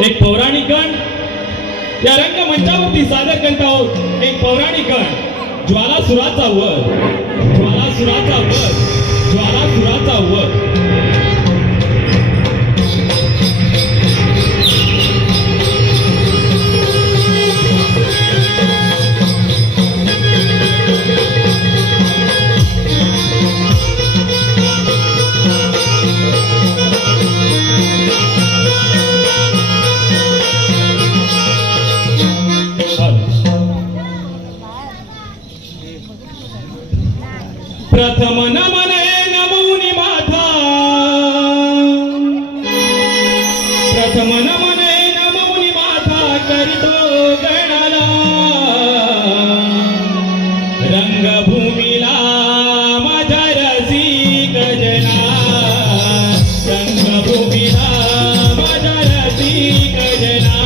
एक पौराणिक गण या रंगमंचावरती सादर करत आहोत. एक पौराणिक गण ज्वालासुराचा वध, ज्वालासुराचा वध, ज्वालासुराचा वध. प्रथम नमने नमौनि माथा, प्रथम नमने नमौनि माथा करितो गणाला. रंगभूमीला माझ्या रसिक जना, रंगभूमीला माझ्या रसिक जना.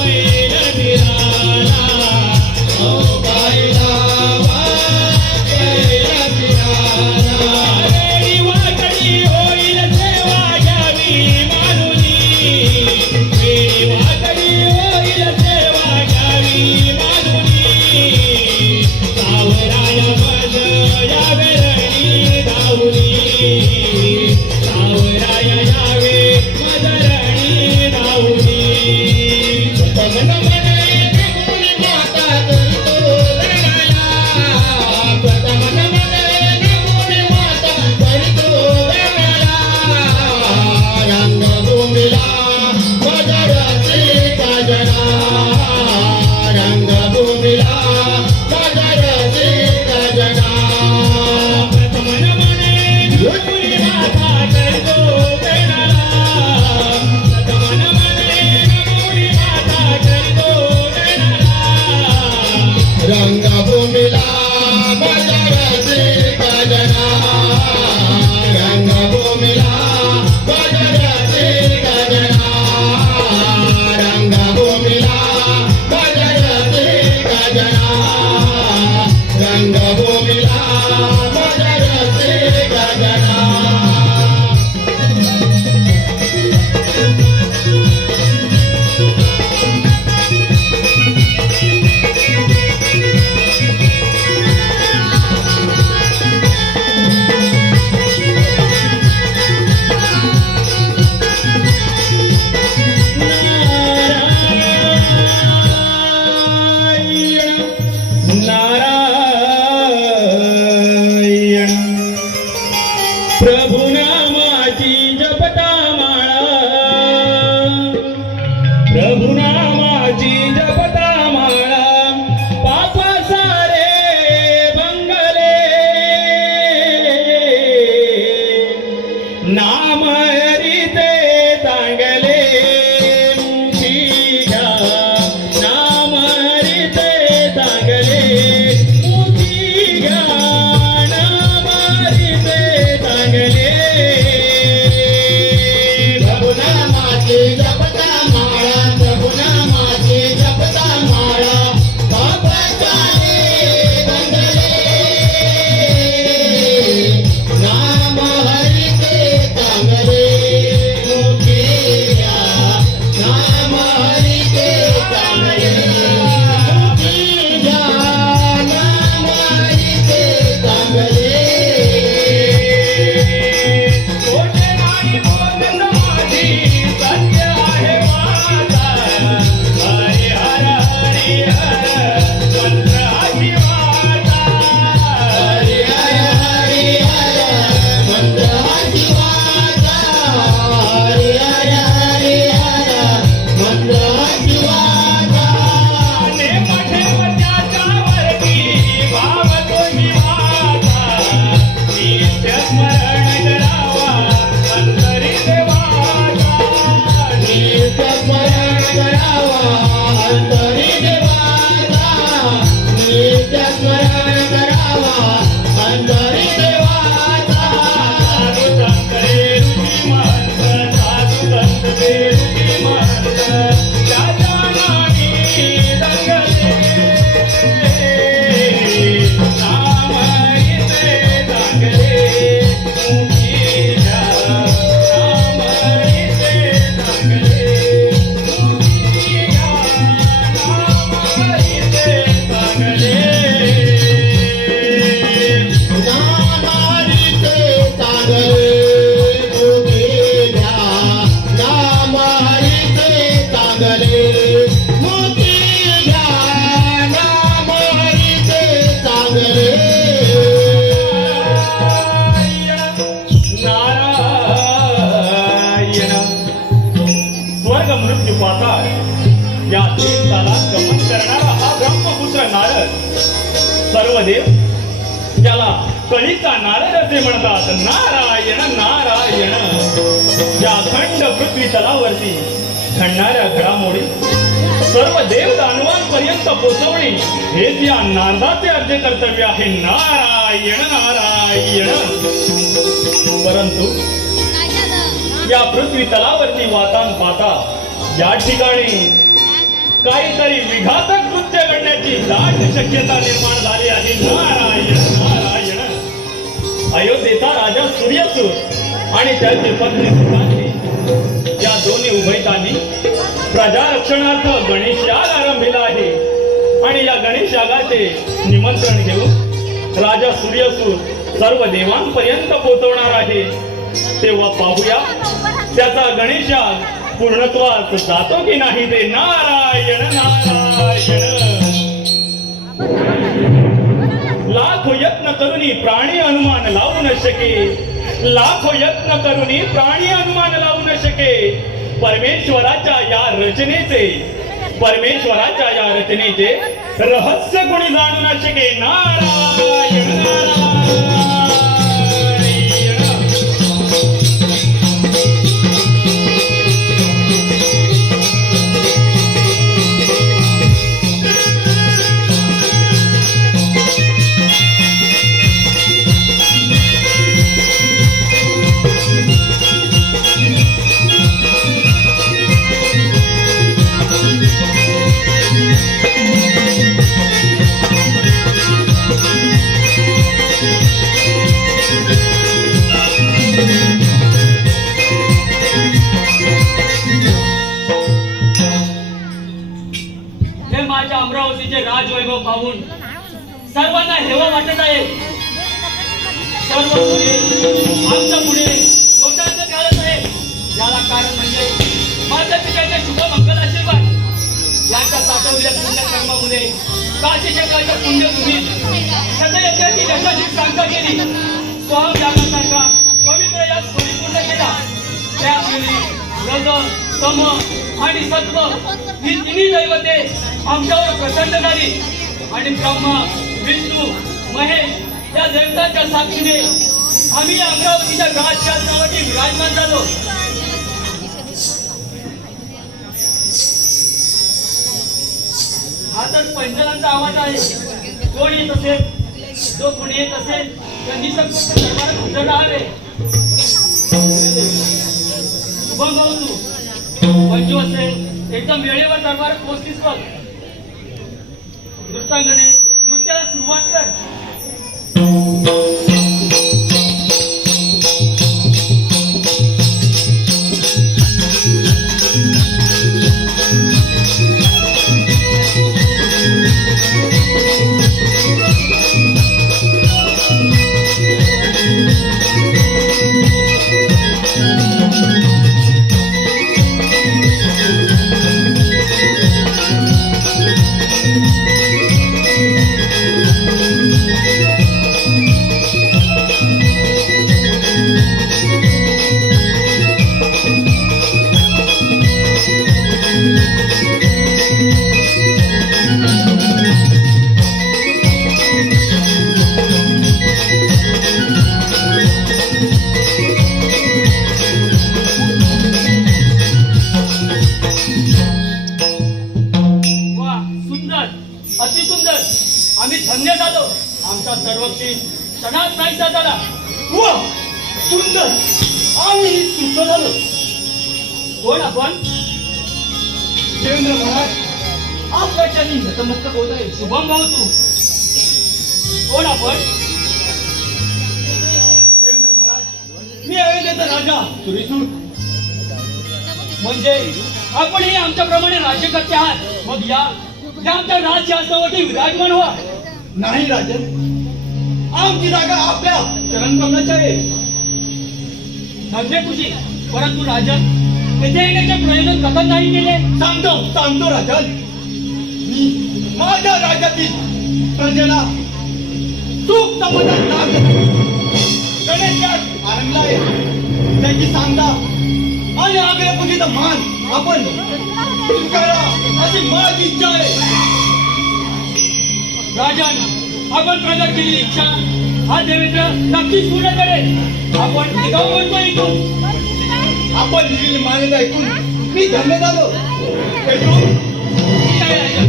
Bye. चांगले मोती ध्यान मोहरीचे चांगले नारायण स्वर्ग मृत्यू पाताळ या तीर्थाला गमन करणारा हा ब्रह्मपुत्र नारद सर्व देव ज्याला कळीचा नारद असे म्हणतात. नारायण नारायण या अखंड पृथ्वी तलावरती घडणाऱ्या घडामोडी सर्व देव दानवांपर्यंत पोहोचवणे हेच या नारदाचे अर्धे कर्तव्य आहे. नारायण नारायण. परंतु या पृथ्वी तलावरती वातान पाहता या ठिकाणी काहीतरी विघातक कृत्य घडण्याची दाट शक्यता निर्माण झाली आहे. नारायण नारायण. अयोध्येचा राजा सूर्यसूर आणि त्याची पत्नी सुकांती या दोन्ही उभयतांनी प्रजा रक्षणार्थ गणेश याग आरंभिला आहे आणि या गणेश यागाचे निमंत्रण घेऊन राजा सूर्यसूर सर्व देवांपर्यंत पोहोचवणार आहे. तेव्हा पाहूया त्याचा गणेश याग पूर्णत्वास जातो की नाही ते. नारायण नारायण. लाखो यत्न करुनी प्राणी अनुमान लावू न शके. लाखो यत्न करुनी प्राणी अनुमान लावू न शके. परमेश्वराच्या या रचनेचे रहस्य कोणी जाणू न शके. नारायण नारायण. अमरावतीचे राजवैभव पाहून सर्वांना हेवा वाटत आहे. सर्व पुढे आमच्या पुढे लोटांचं काढत आहे. याला कारण म्हणजे माझ्या पित्याचे शुभ मंगल आशीर्वाद यांच्या साठवलेल्या पुण्य कर्मामुळे काशी क्षेत्राच्या पुण्यभूमीत शतयज्ञाची यशाची सांगता केली. स्वाम यागासारखा पवित्र याग परिपूर्ण केला. त्यावेळी रज तम आणि सत्व ही तिन्ही दैवते आमच्यावर प्रसन्न झाली आणि ब्रह्मा विष्णू महेश या देवतांच्या साक्षीने आम्ही अमरावतीच्या राजशासनावरती विराजमान झालो. हातात पैंजणांचा आवाज आहे. कोण येत असेल जो कोणी येत असेल त्यांनी संपूर्ण दरबारात हजर राहावे. शुभम भाऊ तू मंजू असेल एकदम वेळेवर दरबारात पोहोचलीस बघ. नृत्यांगणे नृत्याला सुरुवात कर. आम्ही धन्य झालो. आमचा सर्वक्षी क्षणात नाहीसा झाला. सुंदर आम्ही तृप्त झालो. कोण आपण? देवेंद्र महाराज आपल्याच्या नतमस्तक होत आहे. शुभम भाऊ तू कोण आपण? देवेंद्र महाराज मी अयोध्येचा राजा सूर्यसूर. म्हणजे आपणही आमच्याप्रमाणे राज्यकर्ते आहात. मग या आमच्या राजशासनावरती विराजमान व्हा. नाही राजन, आमची जागा आपल्या चरणकमलाची आहे. धन्य तुझी. परंतु राजन तिथे येण्याचे प्रयोजन कथन नाही केले. सांगतो राजन. मी माझ्या राज्यातील प्रजेला सुख समाधान लाभ गणेश आनंदला आहे त्याची सांगता आणि आग्रहपूर्वीचा मान आपण स्वीकारा अशी माझी इच्छा आहे. राजन, आपण प्रगट केलेली इच्छा हा देवेंद्र नक्कीच पूर्ण करेल. आपण निघाऊ म्हणतो इथून. आपण दिलेली मान्यता ऐकून मी धन्य झालो. भेटू. काय राजन?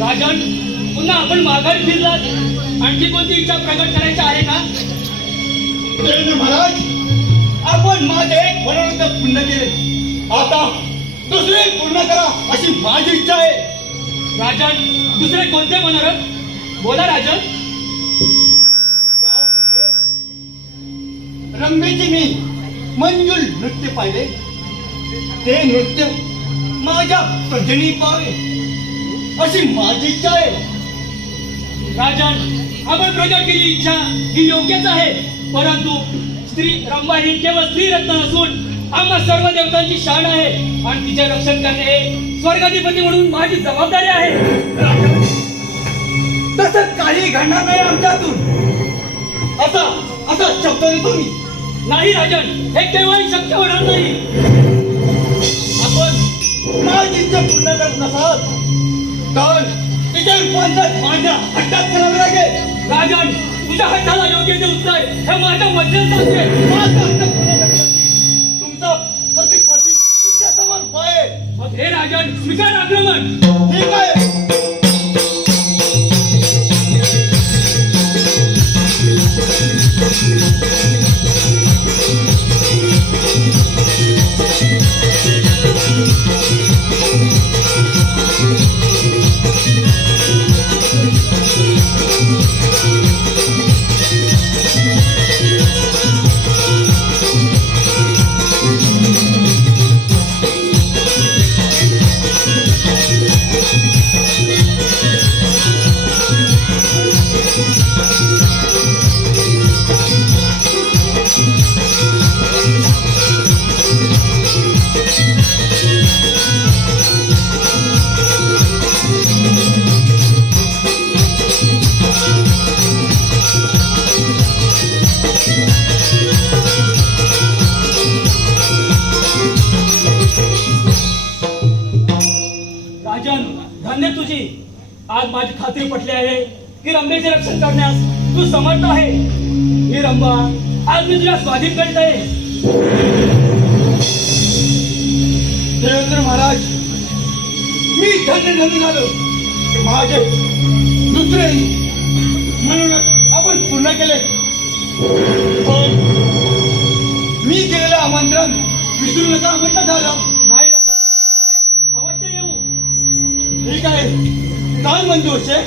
राजन, पुन्हा आपण माघारी फिरलात. आणखी कोणती इच्छा प्रगट करायची आहे का? देवेंद्र महाराज, आपण माझे एक मनोरंजक पूर्ण केले. आता दुसरे पूर्ण करा अशी माझी इच्छा आहे. राजन, दुसरे कोणते मनोरथ? बोला राजन. रंगेचे मी मंजुल नृत्य पाहिले. ते नृत्य माझ्या प्रजनी पावे अशी माझी इच्छा आहे. राजन, आपण प्रगट केलेली इच्छा ही योग्यच आहे. परंतु स्त्री रंभा ही केवळ स्त्री रत्न नसून आम्हा सर्व देवतांची शान आहे आणि तिचे रक्षण करणे हे स्वर्गाधिपती म्हणून माझी जबाबदारी आहे. तसं काही घडणार नाही आमच्यातून असा असा शब्द देतो मी. नाही राजन, हे केव्हाही शक्य होणार नाही. आपण माझी इच्छा पूर्ण करत नसाल तर तिचे रूपांतर माझ्या हट्टात करावे लागेल. राजन, तुझ्या हट्टाला योग्य ते उत्तर हे माझ्या मध्येच सांगते. माझं हट्ट पूर्ण करण्यासाठी तुमचा प्रत्येक पती तुमच्या समोर उभा आहे. मग हे राजन, स्वीकार आक्रमण. ठीक आहे. राजन, धन्य तुझी. आज माझी खात्री पटली आहे की रंभेचे रक्षण करण्यास तू समर्थ आहे. ही रंभा आज मी तुझ्या स्वाधीन करीत आहे. देवेंद्र महाराज, मी धन्य झालो. माझे दुसरेही म्हणून आपण पूर्ण केले. पण मी केलेलं आमंत्रण विसरू नका म्हटलं झालं. नाही राजन, अवश्य येऊ. ठीक आहे. काय मंजूर शे?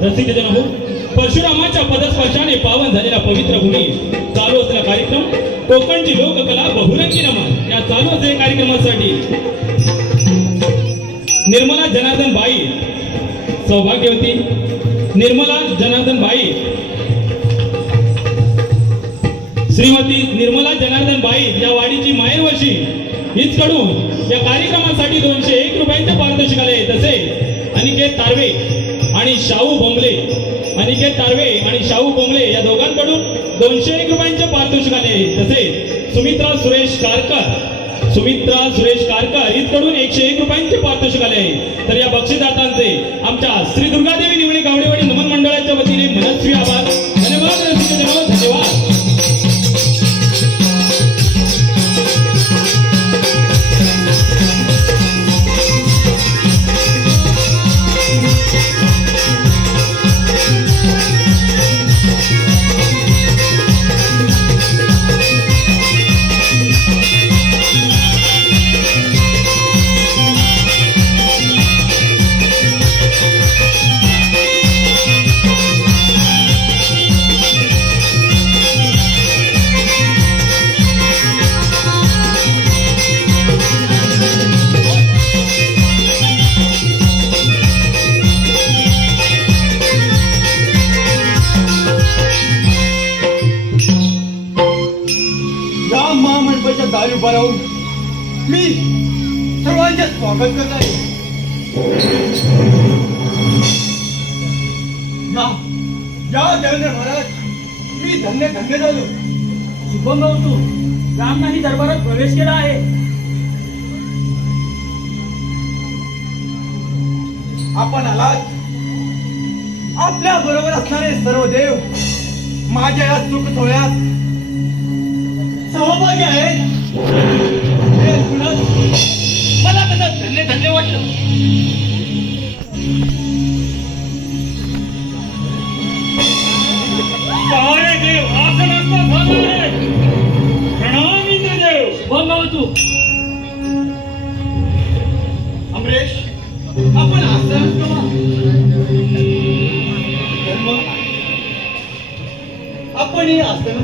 रसिकजन हो, परशुरामाच्या पदस्पर्शाने पावन झालेला पवित्र भूमी चालू असलेला कार्यक्रम कोकणची लोककला बहुरंगी नमन या चालू असलेल्या कार्यक्रमासाठी निर्मला जनार्दन बाई, सौभाग्यवती निर्मला जनार्दन बाई, श्रीमती निर्मला जनार्दन बाई या वाडीची माहेरवर्षी हीच कडून या कार्यक्रमासाठी 201 रुपयांचे पारितोषिक आले. तसेच अनिकेत तारवे आणि शाहू बोंबले, अनिकेत तारवे आणि शाहू बोंबले या दोघांकडून 201 रुपयांचे पारितोषिक आले. तसेच सुमित्रा सुरेश कारकर हिचकडून 101 रुपयांचे पारितोषिक आले आहे. तर या बक्षीसदातांचे आमच्या श्री दुर्गादेवी निवडी गावडेवाडी नमन मंडळाच्या वतीने मनस्वी आभार. धन्यवाद. धन्यवाद. मंदिराच्या दारी उभा राहून मी सर्वांचे स्वागत करत आहे. या देवेंद्र महाराज, मी धन्य धन्य झालो. शुभम भाऊ, तू रामनाही दरबारात प्रवेश केला आहे. आपण आलात. आपल्या बरोबर असणारे सर्व देव माझ्या या सुख सोहळ्यात सहभागी आहेत. हे ऐकूनच मला त्याचं धन्य धन्य वाटलं. सारे देव आसनास्थ झाले. प्रणाम इंद्रदेव. शुभम भाऊ, तू अमरेश, आपण आसन आपणही आसन.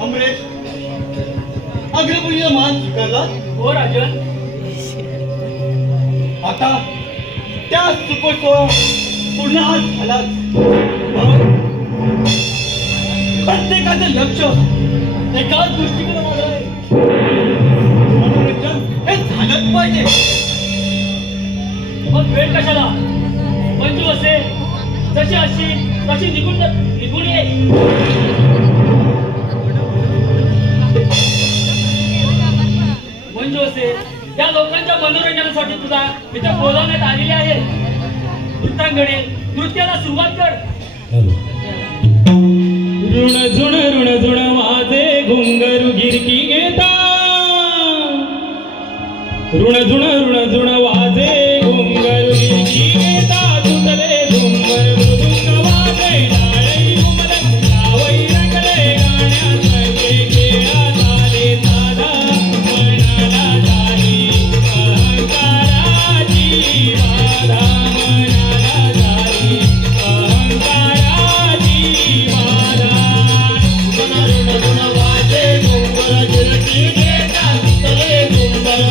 अमरेश, अग्रपूजा मान स्वीकारला. हो राजन. आता त्या सुखोत्सव पूर्ण झाला. प्रत्येकाचं लक्ष एकाच गोष्टीकडे वळलं आहे. मनोरंजन हे झालंच पाहिजे. मग वेळ कशाला? मंजू असे जशी अशी तशी निघून ये. मंजू असे या लोकांच्या मनोरंजनासाठी तुझा इथे बोलावण्यात आलेले आहे. नृत्यांगणे नृत्याला सुरुवात कर. ऋण झुण वाजे घुंगरू गिरकी घेता. ऋण झुण वाजे घुंगरू गिरकी घेता. तुटले झुंबर मृदुंग वाजे टाळी घुमले लावई रंगले गाण्यात रंगे खेळा झाले साधा मनाला झाली अहंकाराची बाधा. मनाला झाली अहंकाराची बाधा. ऋण वाजे घुंगर गिरकी घेता. तुटले झुंबर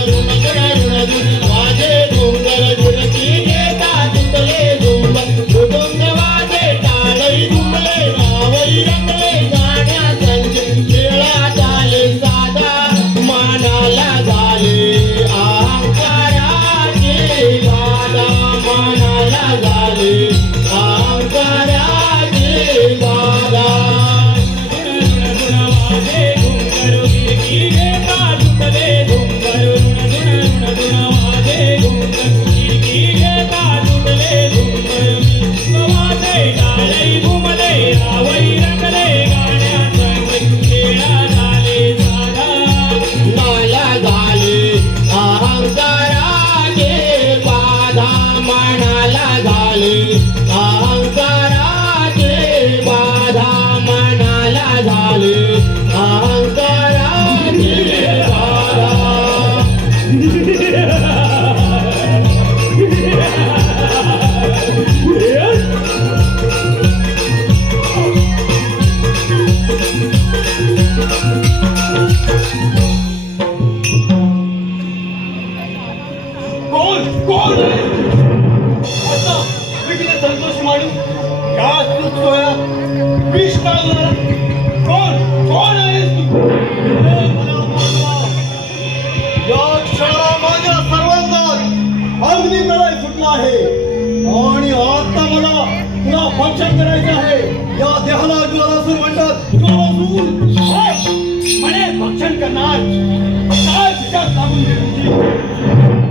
वाजे घुंगर गिरकी घेता. तुटले झुंबर मृदुंग वाजे टाळी घुमले लावई रंगले गाण्यात रंगे खेळात आले साधा मनाला झाले अहंकाराची बाधा. मनाला झाले अहंकाराची बाधा. वाजे घुंगर गिरकी घेता. तुटले झुंबर वाजे घुंगर गिरकी घेता. तुटले झुंबर वाजे टाळी घुमले लावई रंगले गाण्यात रंग खेळा झाले साधा. मला झाले अहंकाराचे बाधा. मनाला झाले अहंकाराचे बाधा. मनाला झाले अहंकाराचे बाधा. कोण आहे? आता विघ्न संतोष मानू या सुख सोहळ्यात विष काढणारा कोण आहेस तू? हे मला मानवा. या क्षणाला माझ्या सर्वांगात अग्नी प्रलय सुटला आहे आणि आता मला पुन्हा भक्षण करायचं आहे. या देहाला ज्वालासूर म्हणतात. ज्वालासूर म्हणे भक्षण करणार. काय विचार सांगून दे तुझी.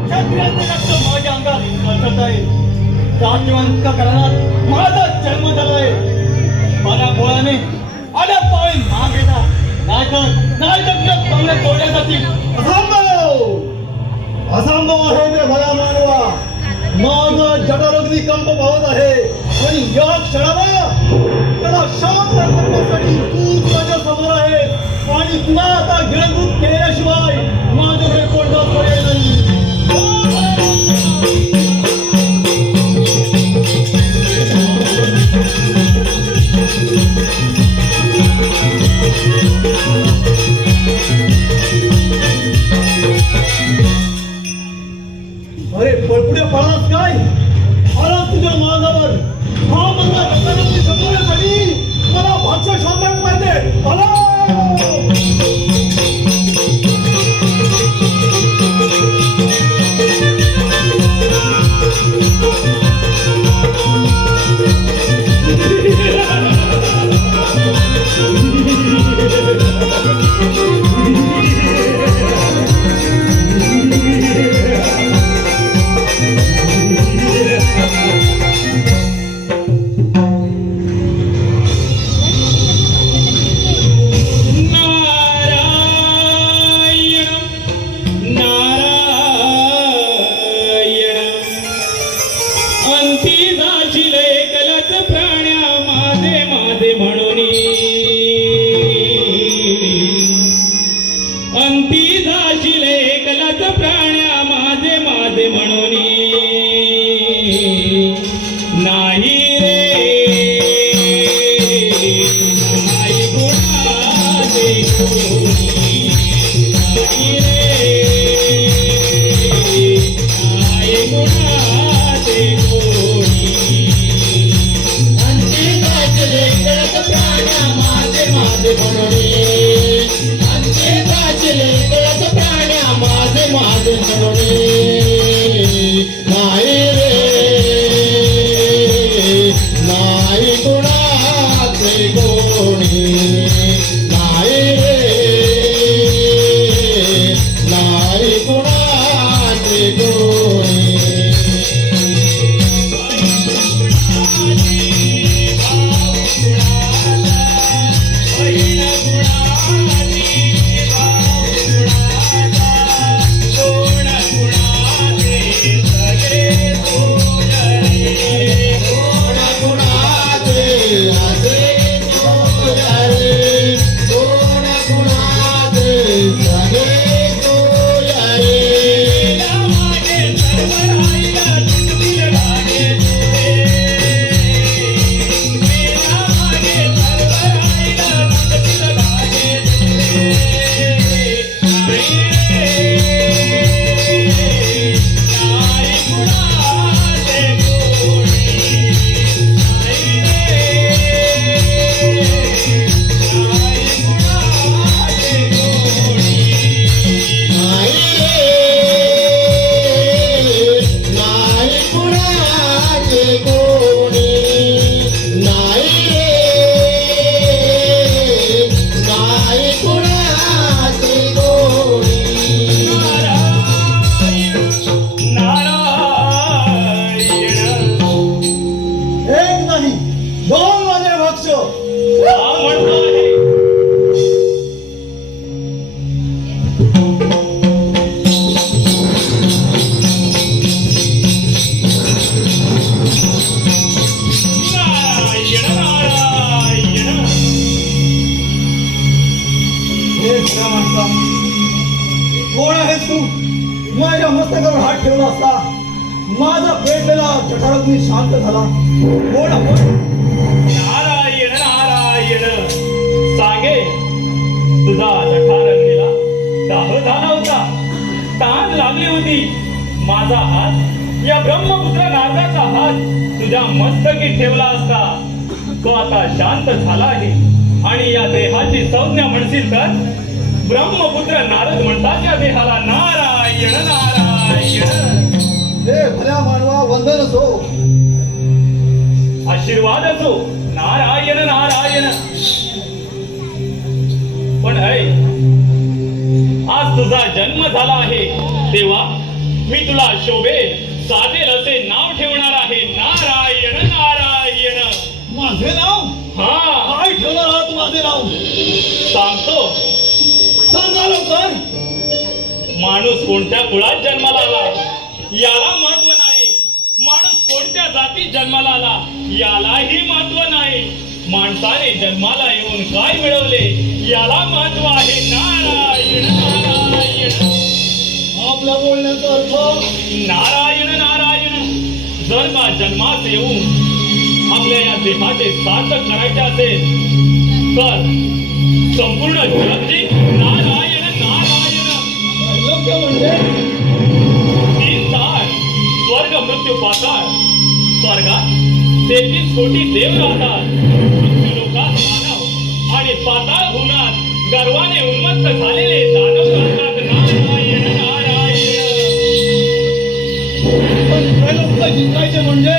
क्षत्रियाचं रक्त माझ्या अंगात कळत आहे. जातिवंत घराण्यात माझा जन्म झालाय. मला गोळ्याने आल्या पाळी माग येतात. नाहीतर चांगले तोडले जातील. असंभव आहे ते भला मानवा. माझा जठरअग्नी कंप पावत आहे आणि या क्षणाला त्याला शांत करण्यासाठी तू माझ्या समोर आहे आणि तुला आता गिळंकृत केल्याशिवाय माझ्याकडे कोणता पर्याय नाही. अरे पळपुढे पळालास काय? आलास तुझ्या मार्गावर. हा मला रक्तारक्ती संपवण्यासाठी मला भाष्य शोधण्यात माझे म्हणणे अंते वाचले कळत प्राण्या माझे माझे म्हणणे नाही रे नाही कुणाचे कोणी नाही रे नाही कुणाचे कोणी एक नाही दोन माझे भक्ष म्हणतो आहे नारायण नारायण हे खरा माणसा कोण आहेस तू माझ्या मस्तकावर हात ठेवला असता माझा पेटलेला जठाराग्नी शांत झाला कोण आपण नारायण नारायण सांगे तुझा जठार अग्नीला दाह झाला होता ताण लागली होती माझा हात या ब्रह्मपुत्र नारदाचा हात तुझ्या मस्तकी ठेवला असता तो आता शांत झाला आहे आणि या देहाची संज्ञा म्हणशील तर ब्रह्मपुत्र नारद म्हणतात या देहाला नारायण नारायण हे भल्या मानवा वंदन असो आशीर्वाद असो नारायण नारायण पण ऐ आज तुझा जन्म झाला आहे तेव्हा मी तुला शोभेल साधेल असे नाव ठेवणार आहे नारायण नारायण माझे नाव हा काय ठेवणार आहात माझे नाव सांगतो सांगा लवकर माणूस कोणत्या कुळात जन्माला आला याला महत्व नाही माणूस कोणत्या जातीत जन्माला आला यालाही महत्व नाही माणसाने जन्माला येऊन काय मिळवले याला महत्व आहे नारायण नारायण आपल्या बोलण्याचा अर्थ नारायण नारायण जर का जन्मास येऊन आपल्या या देहाचे सार्थक करायचे असेल तर संपूर्ण जगची नारायण नारायण योग्य म्हणजे तीन तार स्वर्ग मृत्यू पाताळ स्वर्गात 33 कोटी देव राहतात मृत्यू लोकात मानव आणि पाताळ भुवनात गर्वाने उन्मत्त झालेले दानव राहतात नारायण नारायण पण त्रैलोक्य जिंकायचे म्हणजे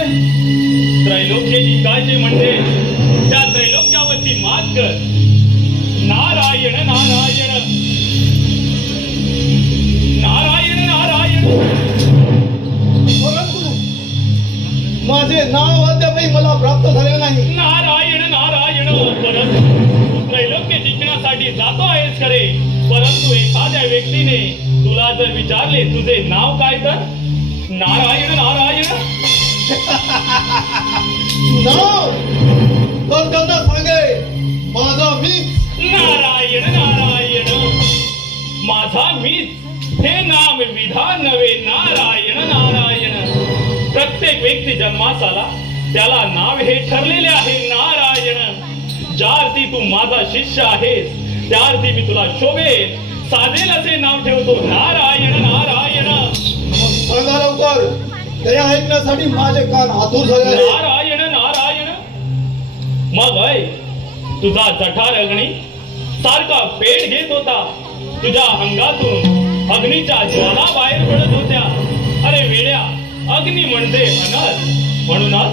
त्रैलोक्य जिंकायचे म्हणजे त्या त्रैलोक्यावरती मात कर नारायण नारायण नारायण नारायण परंतु माझे नाव अद्यापही मला प्राप्त झाले नाही नारायण नारायण परंतु त्रैलोक्य जिंकण्यासाठी जातो आहेस खरे परंतु एखाद्या व्यक्तीने तुला जर विचारले तुझे नाव काय तर नारायण नारायण नाव तर त्यांना सांगे माझा मी नारायण नारायण माझा मीच हे नाम विधान नव्हे नारायण नारायण प्रत्येक व्यक्ती जन्मास आला त्याला नाव हे ठरलेले आहे नारायण ज्या अर्थी तू माझा शिष्य आहेस त्या अर्थी मी तुला शोभेल साधेल असे नाव ठेवतो नारायण नारायण सांगा लवकर ते ऐकण्यासाठी माझे कान आतुर झाले आहेत. नारायण नारायण मग ऐ तुझा जठार अग्नी सारखा पेट घेत होता. तुझ्या अंगातून अग्नीच्या ज्वाला बाहेर पडत होत्या. अरे वेड्या, अग्नी म्हणजे अनल, म्हणूनच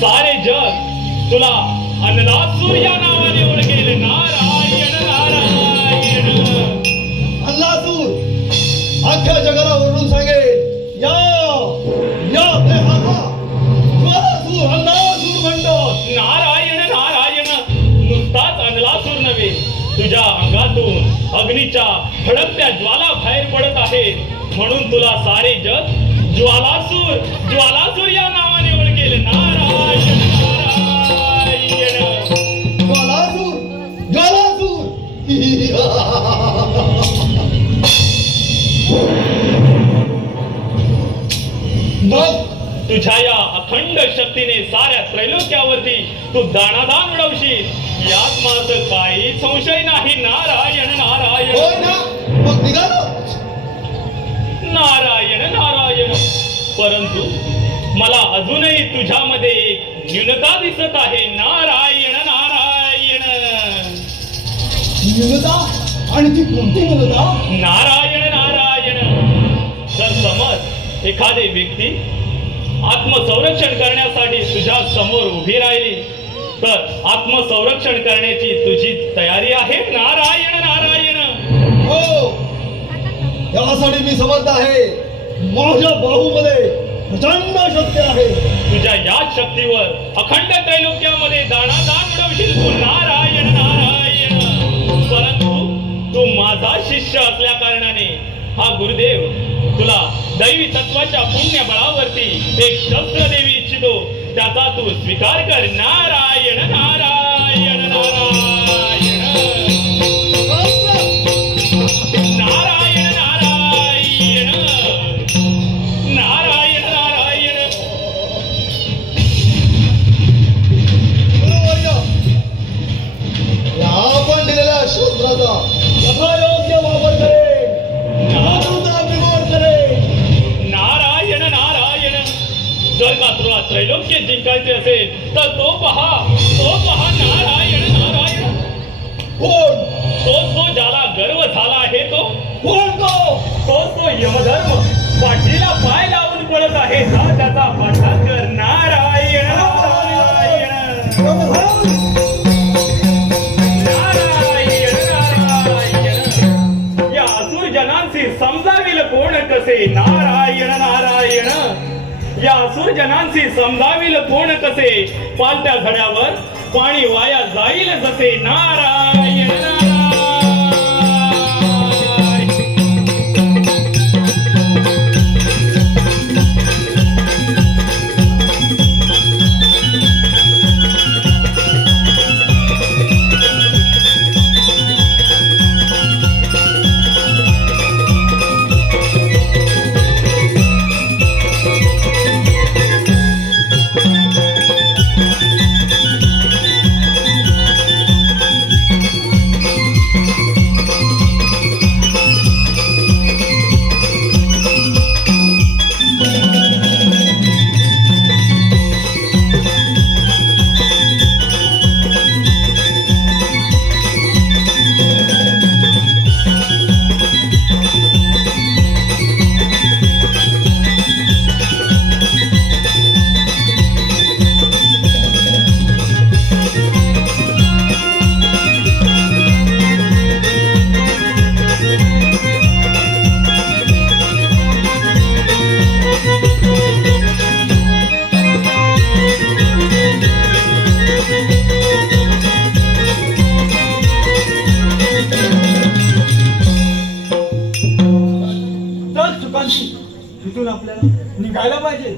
सारे जग तुला अनलासूर या नावाने ओळखेल. नारायण नारायण. अल्लासूर अख्ख्या जगाला ओरडून सांगेल, या देहाला ज्वालासूर अल्लासूर म्हणतात. नारायण नारायण. नुसताच अनलासूर नव्हे, तुझ्या अंगातून अग्नीच्या भडकत्या ज्वाला बाहेर पडत आहेत, म्हणून तुला सारे जग ज्वालासूर ज्वालासूर या नावाने ओळखेल. नारायण नारायण. ज्वालासूर ज्वालासूर. मग तुझ्या या अखंड शक्तीने साऱ्या त्रैलोक्यावरती तू दाणादाण उडवशील, यात माझं काही संशय नाही. नारायण नारायण. होय ना, मग निघालो. नारायण नारायण. परंतु मला अजूनही तुझ्यामध्ये एक न्यूनता दिसत आहे. नारायण नारायण. न्यूनता? आणि ती कोणती न्यूनता? नारायण नारायण. जर समज एखादी व्यक्ती आत्मसंरक्षण करण्यासाठी तुझ्या समोर उभी राहिली, तर आत्मसंरक्षण करण्याची तुझी तयारी आहे. नारायण नारायण. हो, यासाठी मी समर्थ आहे. माझ्या बाहूमध्ये प्रचंड शक्ती आहे. तुझ्या या शक्तीवर अखंड त्रैलोक्यामध्ये दाणादाण उडवशील तू. नारायण नारायण. परंतु तू माझा शिष्य असल्या कारणाने हा गुरुदेव तुला दैवी तत्वाच्या पुण्य बळावरती एक शस्त्र देवी इच्छितो, त्याचा तू स्वीकार कर. नारायण नारायण नारायण. नारायण नारायण. नारायण नारायण. गुरुवर्य, या आपण दिलेल्या शस्त्राचा यथायोग्य वापर करेल. शत्रूचा बिमोड करेल. नारायण नारायण. जर का तुला त्रैलोक्य जिंकायचे असेल तर तो पहा नारायण नारायण. कोण? तो ज्याला गर्व झाला आहे तो कोण तो यमधर्म पाठीला पाय लावून पळत आहे. जा त्याचा पाठलाग कर. नारायण नारायण. नारायण नारायण. या असुर जनांशी समजाविल कोण कसे. नारायण नारायण. या असुर जनांशी समजाविल कोण कसे. पालत्या झड्यावर पाणी वाया जाईल जसे. नारायण नारायण. तिथून आपल्याला निघायला पाहिजे.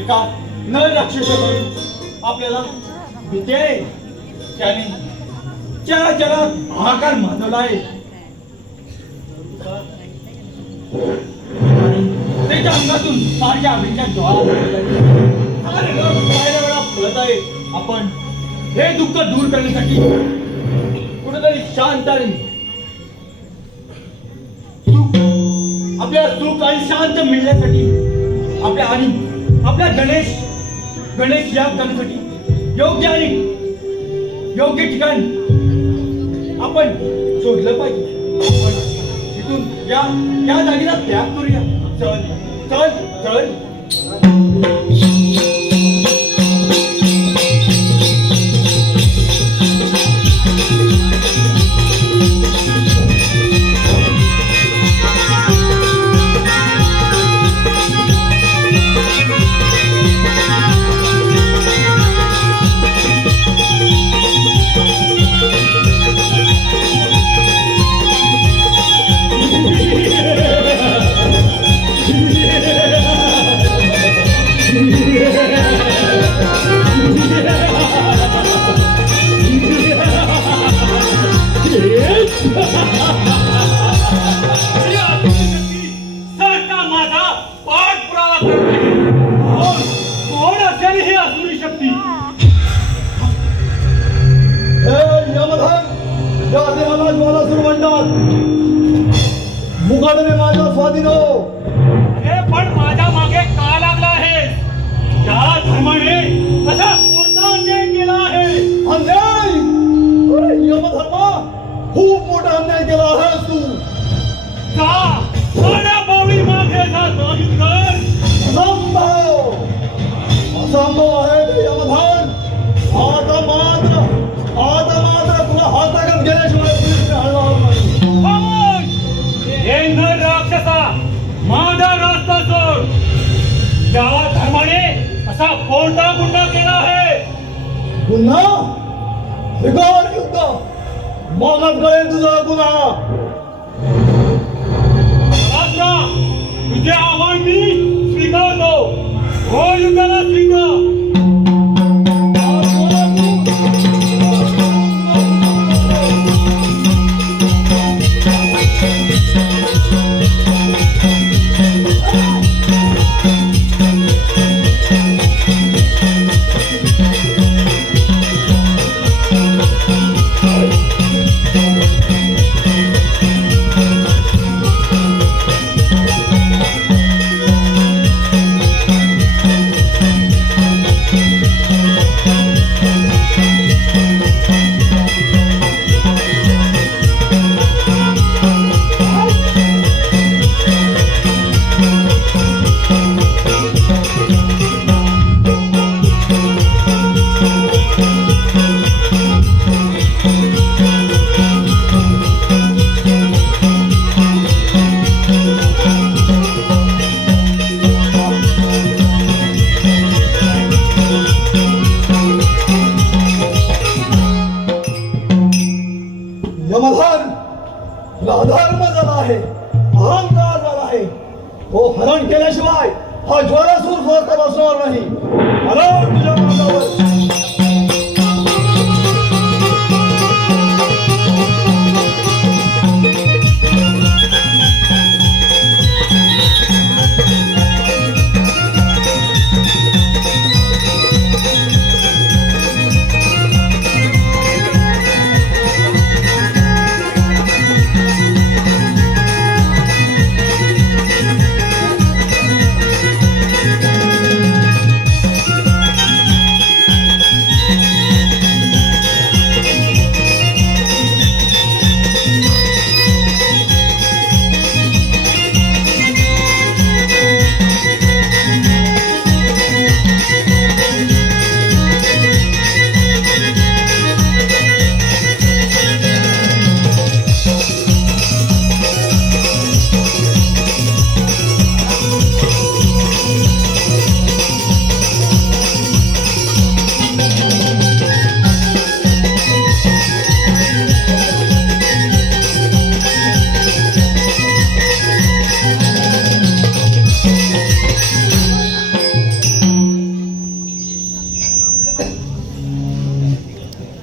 एका नर राक्षसाकडून आपल्याला भीती आहे. त्याने जगात हाहाकार माजवला आहे. त्याच्या अंगातून सारख्या अग्नीच्या ज्वाला फुलत आहे. आपण हे दुःख दूर करण्यासाठी कुठेतरी शांत आपल्या सुख आणि शांत मिळण्यासाठी आपल्या गणेश याग करण्यासाठी योग्य आणि योग्य ठिकाण आपण शोधलं पाहिजे. आपण तिथून या जागेला त्याग करूया. चल चल चल. सरका माझा पाठपुरावा करत आहे. कोण असेल ही असुरी शक्ती? हे यमधन, या देहाला ज्वालासूर म्हणतात. मुघाडने माझ्या स्वाधीन हो. हे पण माझ्या मागे का लागला आहे? या धर्माने असा कोणता अन्याय केला आहे? अन्याय? अरे यमधर्मा, खूप मोठा अन्याय केला आहेस तू. का माझ्या बावळी मागे जात नाही तर? असंभव, असंभव आहे ते यमधन. आता मात्र तुला हातागत गेल्याशिवाय पोलीस हलणार नाही. खामोश! हे नर राक्षसा, माझा रस्ता सोड. या धर्माने असा कोणता गुन्हा केला आहे? गुन्हा? बिगर युद्ध मागत गळेल तुझा गुन्हा. राजा, तुझे आव्हान मी स्वीकारतो. हो युद्धाला स्वीकार. यमधन, तुला अधर्म झाला आहे, अहंकार झाला आहे. तो हरण केल्याशिवाय हा ज्वालासूर स्वस्थ बसणार नाही. हरण तुझ्या मागावर.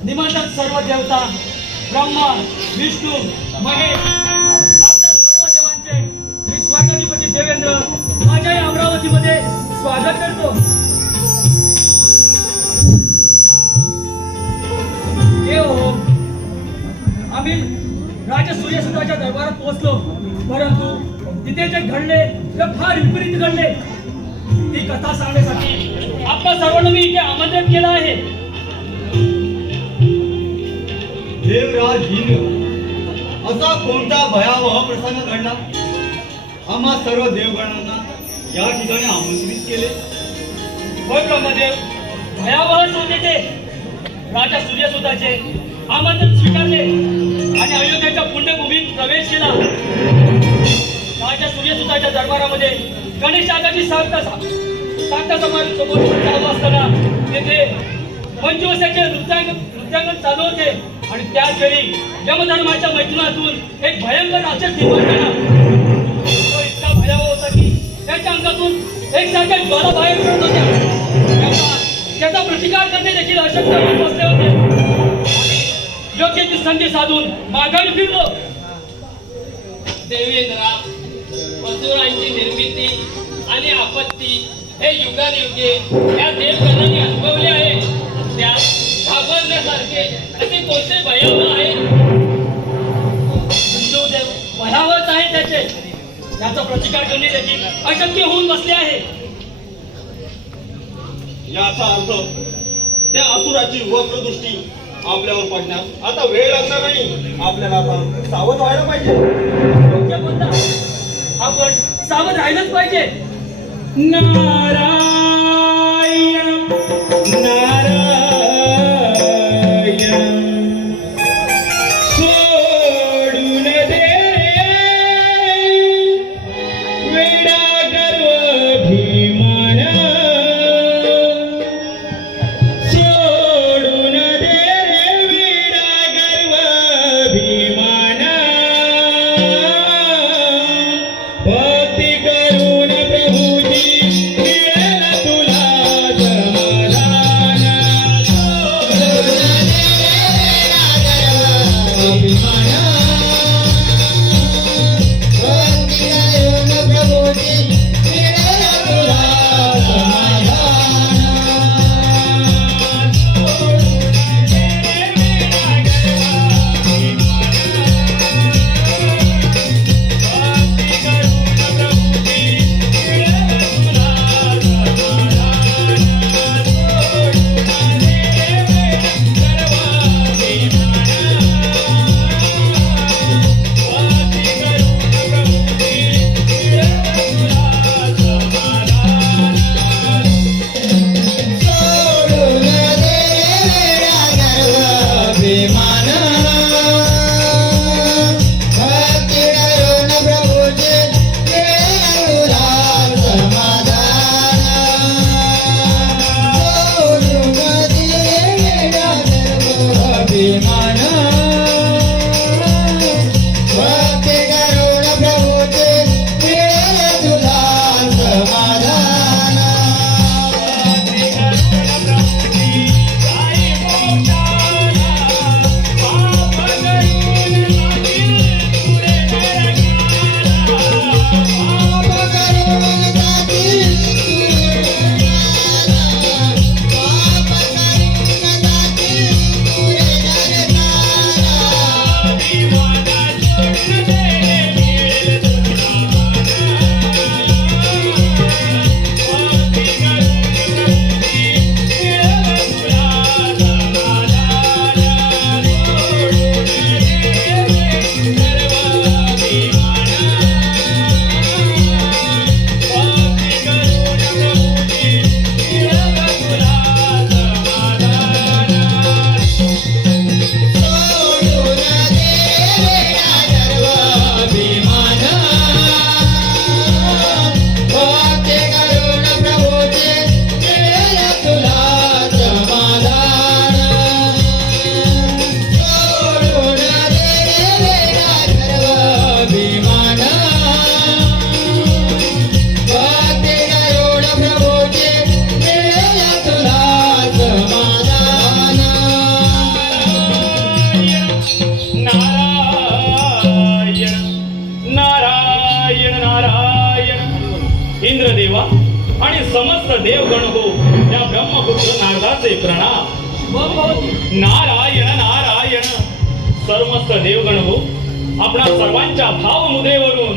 निमंत्रित सर्व देवता, ब्रह्मा, विष्णू, महेश, आपल्या सर्व देवांचे मी स्वागताधिपती देवेंद्र माझ्या या अमरावतीमध्ये स्वागत करतो. देव हो, आम्ही राजा सूर्यसुताच्या दरबारात पोहोचलो, परंतु तिथे जे घडले ते फार विपरीत घडले. ती कथा सांगण्यासाठी आपल्या सर्वांना मी इथे आमंत्रित केलं आहे. देवराज इंद्र असा कोणता भयावह प्रसंग घडला आम्हा सर्व देवगणांना या ठिकाणी आमंत्रित केले? होय ब्रह्मदेव, भयावह सोनेचे राजा सूर्यसुताचे आमंत्रण स्वीकारले आणि अयोध्येच्या पुण्यभूमीत प्रवेश केला. राजा सूर्यसुताच्या दरबारामध्ये गणेशाची शांत समाज सोबत चालू असताना तेथे पंचवस्याचे नृत्यांगण चालू होते आणि त्याच वेळी यमधर्माच्या मैत्रिणातून एक भयंकर राक्षस निर्माण झाला. तो इतका भयावह होता की त्याच्या अंगातून एकसारख्या ज्वाला बाहेर पडत होत्या. त्याचा प्रतिकार करणे देखील अशक्य होऊन बसले होते. योग्य ती संधी साधून माघारी फिरलो. देवेंद्रा, असुरांची निर्मिती आणि आपत्ती हे युगानुयुगे या देवगणांनी अनुभवले आहे. त्यात घाबरण्यासारखे असे कोणते भयावह आहे? देव भयावहच आहे त्याचे. याचा प्रतिकार करणे देखील अशक्य होऊन बसले आहे. याचा अर्थ त्या असुराची वक्रदृष्टी आपल्यावर पडण्यास आता वेळ लागणार नाही. आपल्याला आता सावध व्हायला पाहिजे. योग्य बोलता. आपण सावध राहिलंच पाहिजे. नारायण नारायण सोडून दे वेडा गर्व भीमान सोडून दे वेडा गर्व भीमान भक्ती करून प्रभूजी मिळेल तुला समाधान इंद्रदेवा आणि समस्त देवगण हो त्या ब्रह्मपुत्र नारदाचे प्रणाम. नारायण नारायण. समस्त देवगण हो, आपणा सर्वांच्या भावमुद्रेवरून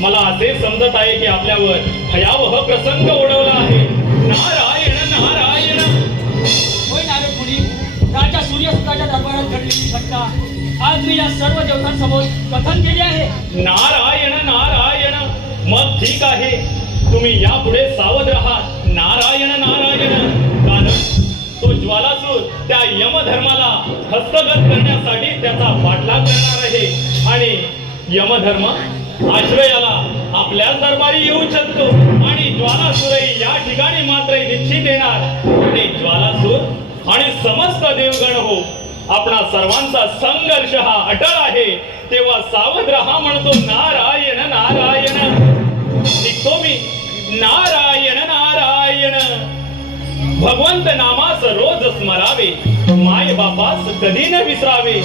मला असे समजत आहे की आपल्यावर भयावह प्रसंग ओढवला आहे. नारायण नारायण. होय नारद मुनी, राजा सूर्यसुताच्या दरबारात घडलेली बट्टा आज मी या सर्व देवतांसमोर कथन केले आहे. नारायण नारायण. मग ठीक आहे, तुम्ही यापुढे सावध राहा. नारायण नारायण. कारण तो ज्वालासूर त्या यमधर्माला हस्तगत करण्यासाठी त्याचा पाठलाग करणार आहे आणि यमधर्म आश्रयाला आपल्याच दरबारी येऊ शकतो आणि ज्वालासूरही या ठिकाणी मात्र निश्चित येणार आणि ज्वालासूर आणि समस्त देवगण हो, आपणा सर्वांचा संघर्ष हा अटळ आहे. तेव्हा सावध रहा म्हणतो. नारायण नारायण. निघतो मी. नारायण नारायण. भगवंत नामास रोज स्मरावे, माय बापास कधी न विसरावे.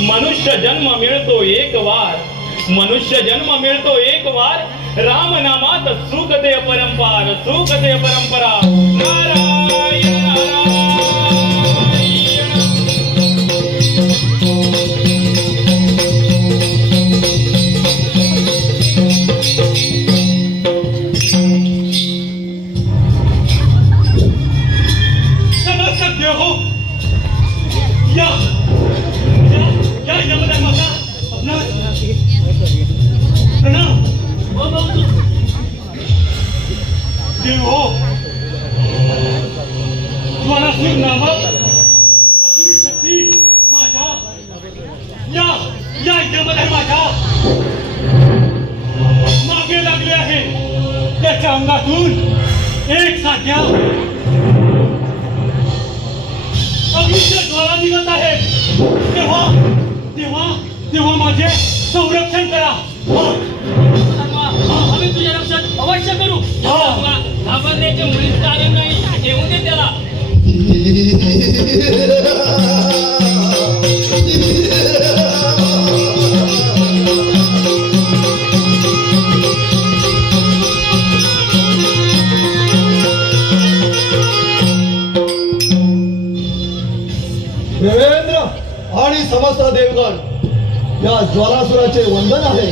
मनुष्य जन्म मिळतो एक वार, मनुष्य जन्म मिळतो एक वार. राम नामात सुख दे परंपार, सुख दे परंपरा. नारायण नारायण. समस्त देव हो, या या यमधर्माचा आपणास प्रणाम. देव हो, ज्वालासूर नामक असुर शक्ती माझ्या या या यमधर्माच्या मागे लागले आहे. त्याच्या अंगातून एक साध्या अग्नीच्या ज्वाला निघत आहे. तेव्हा तेव्हा तेव्हा माझे संरक्षण करा. आम्ही तुझे रक्षण अवश्य करू. घाबरण्याचे मुळीच कारण नाही. ठेवून दे त्याला. देवेंद्र आणि समस्त देवगण, या ज्वालासुराचे वंदन आहे.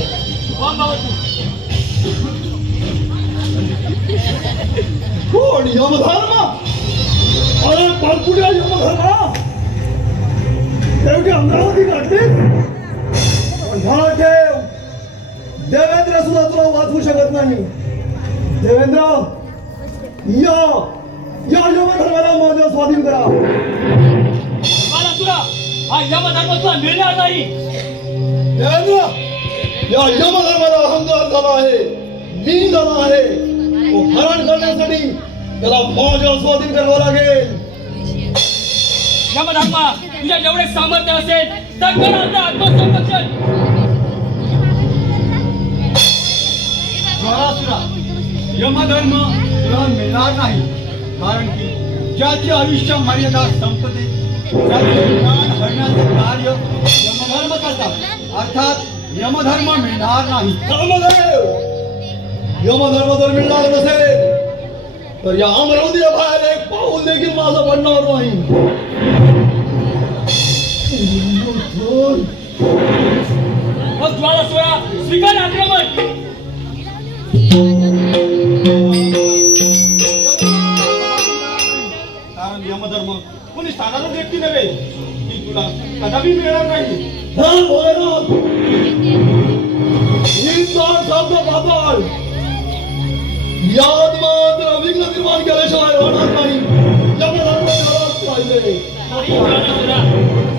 कोण यमधर्म? अरे पालपुड्या यमधर्मा, एवढी अमरावती काढते. ठेव, देवेंद्र सुद्धा तुला वाचवू शकत नाही. देवेंद्र, या या यमधर्माला माझ्या स्वाधीन करा. तुला हा यमधर्म तुला मिळणार नाही. देवेंद्र, या यमधर्माला अहंकार झाला आहे, मी झाला आहे. तो हरण करण्यासाठी त्याला माझ्या स्वाधीन करावं लागेल. यमधर्मा, तुझ्या एवढे सामर्थ्य असेल तर कर आता आत्मसंरक्षण. ज्वालासुरा, यमधर्म तुला मिळणार नाही. कारण की ज्याची आयुष्य मर्यादा संपते त्याचे प्राण हरण्याचे कार्य यमधर्म करतात. अर्थात यमधर्म मिळणार नाही. यमधर्म जर मिळणार नसेल तर या अमरावती बाहेर एक पाऊल देखील माझं पडणार नाही. मग ज्वालासुरा स्वीकार आक्रमण. कारण यमधर्म कोणी स्थानाला व्यक्ती नव्हे, की तुला कदापि मिळणार नाही. यात मात्र विघ्न निर्माण केल्याशिवाय होणार नाही. यमधर्म करायलाच पाहिजे. नाही ज्वालासुरा,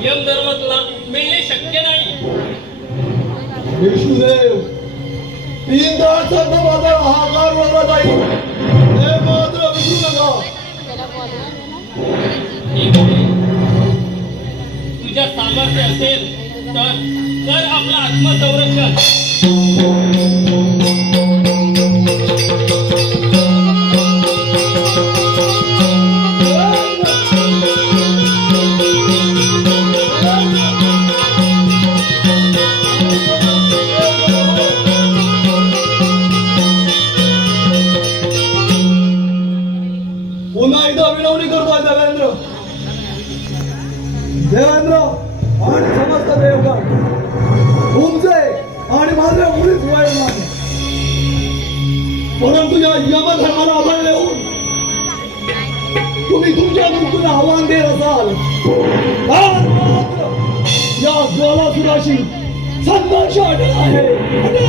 यमधर्म तुला मिळणे शक्य नाही. विष्णुदेव, 3 तासाचा माझा हाकार वाजला जाईल, हे मात्र विसरू नका. ठीक आहे. तुझ्या सामर्थ्य असेल तर कर आपलं आत्मसंरक्षण. पुन्हा एकदा विनवणी करतोय देवेंद्र. देवेंद्र आणि समस्त देवगण, तुमचे आणि माझे मुळीच वय नाही. परंतु या यमधर्माला अभय देऊन तुम्ही तुमच्या मृत्यूला आव्हान देत असाल तर मात्र देवाशी संघर्ष अटळ आहे अटळ.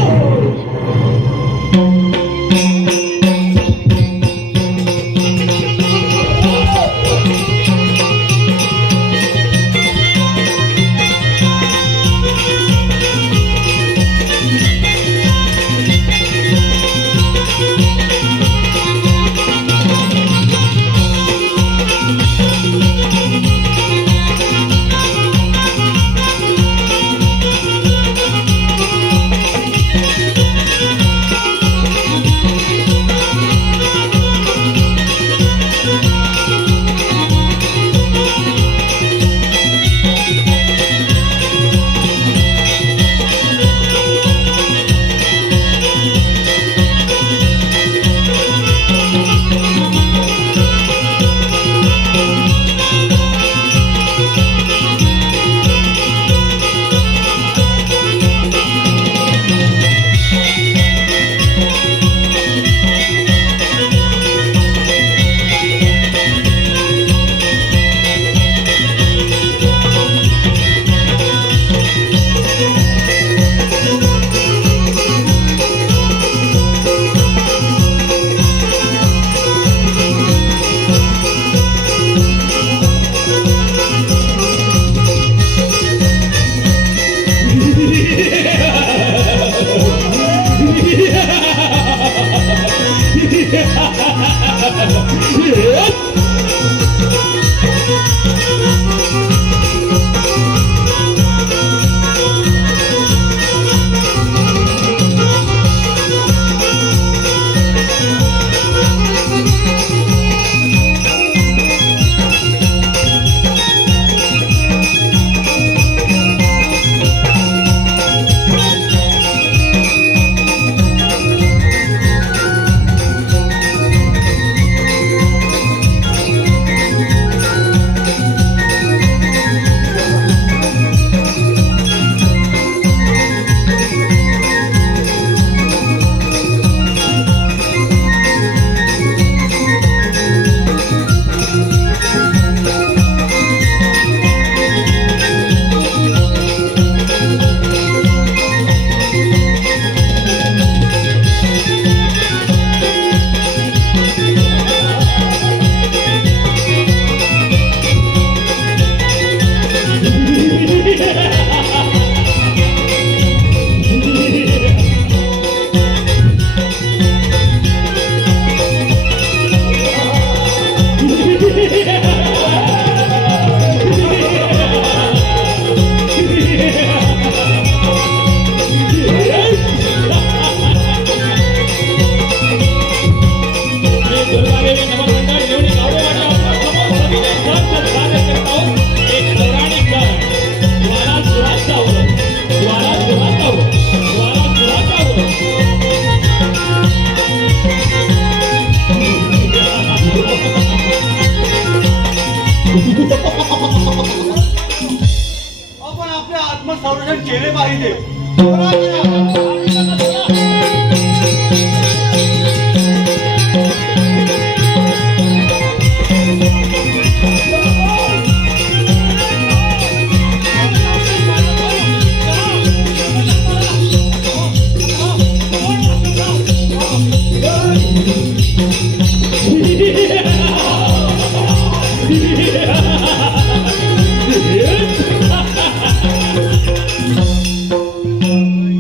आपण आपले आत्मसंरक्षण केले पाहिजे.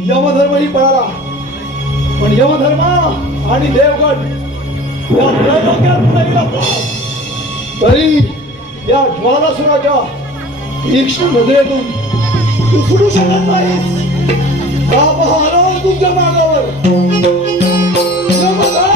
यमधर्मही पळाला, पण यमधर्म आणि देवगण या त्रैलोक्यात नाही लपला. तरी या ज्वालासुराच्या तीक्ष्ण नजरेतून तू सुटू शकत नाहीस. बाप आला तुझ्या मागावर. यमधर्म!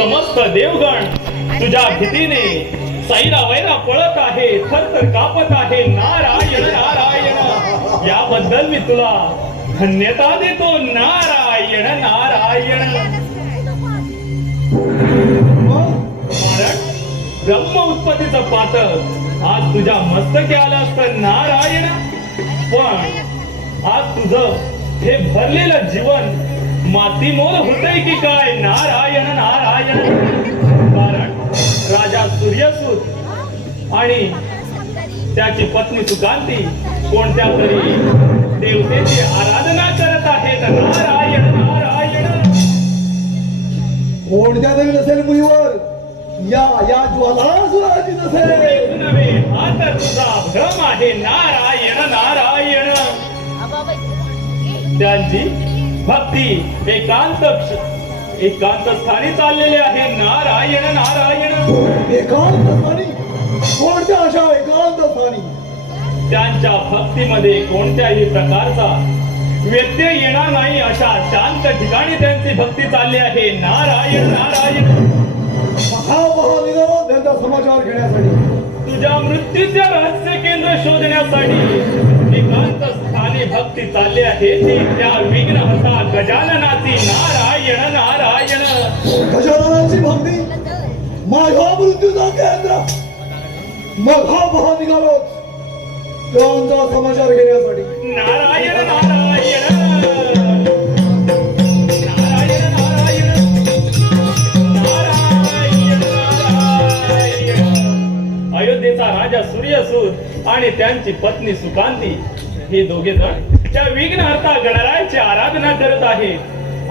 समस्त देवगण तुझ्या भीतीने सैरा वैरा पळत आहे, थरथर कापत आहे. नारायण नारायण, याबद्दल मी तुला धन्यता देतो. नारायण नारायण. कारण ब्रह्म उत्पत्तीचं पातळ आज तुझ्या मस्तकी आलं असतं. नारायण. पण आज तुझं हे भरलेलं जीवन मातीमोल होतंय की काय? नारायण नारायण. कारण राजा सूर्यसूत आणि त्याची पत्नी सुकांती कोणत्या तरी देवतेची आराधना करत आहेत. नारायण नारायण. कोणत्या तरी नसेल मुलीवर या ज्वालासुराची नसेल. नव्हे, हा तर तुझा भ्रम आहे. नारायण नारायण. त्यांची भक्ती एकांत स्थानी चाललेले आहे. नारायण नारायण. एकांत स्थानी? कोणत्या अशा एकांत स्थानी? त्यांच्या भक्तीमध्ये कोणत्याही प्रकारचा व्यत्यय येणार नाही अशा शांत ठिकाणी त्यांची भक्ती चालली आहे. नारायण नारायण. निघालो त्यांचा समाचार घेण्यासाठी. तुझ्या मृत्यूचे रहस्य केंद्र शोधण्यासाठी एकांत स्थानी भक्ती चालली आहे. ती त्या विघ्नहर्ता गजाननाची. नारायण नारायण. गजाननाची भक्ती माझ्या मृत्यूचा केंद्र. मग हा निघालो त्यांचा समाचार घेण्यासाठी. नारायण नारायण. नारायण नारायण. नारायण नारायण. अयोध्येचा राजा सूर्यसूत आणि त्यांची पत्नी सुकांती हे दोघे जण त्या विघ्नहर्ता गणरायाची आराधना करत आहेत.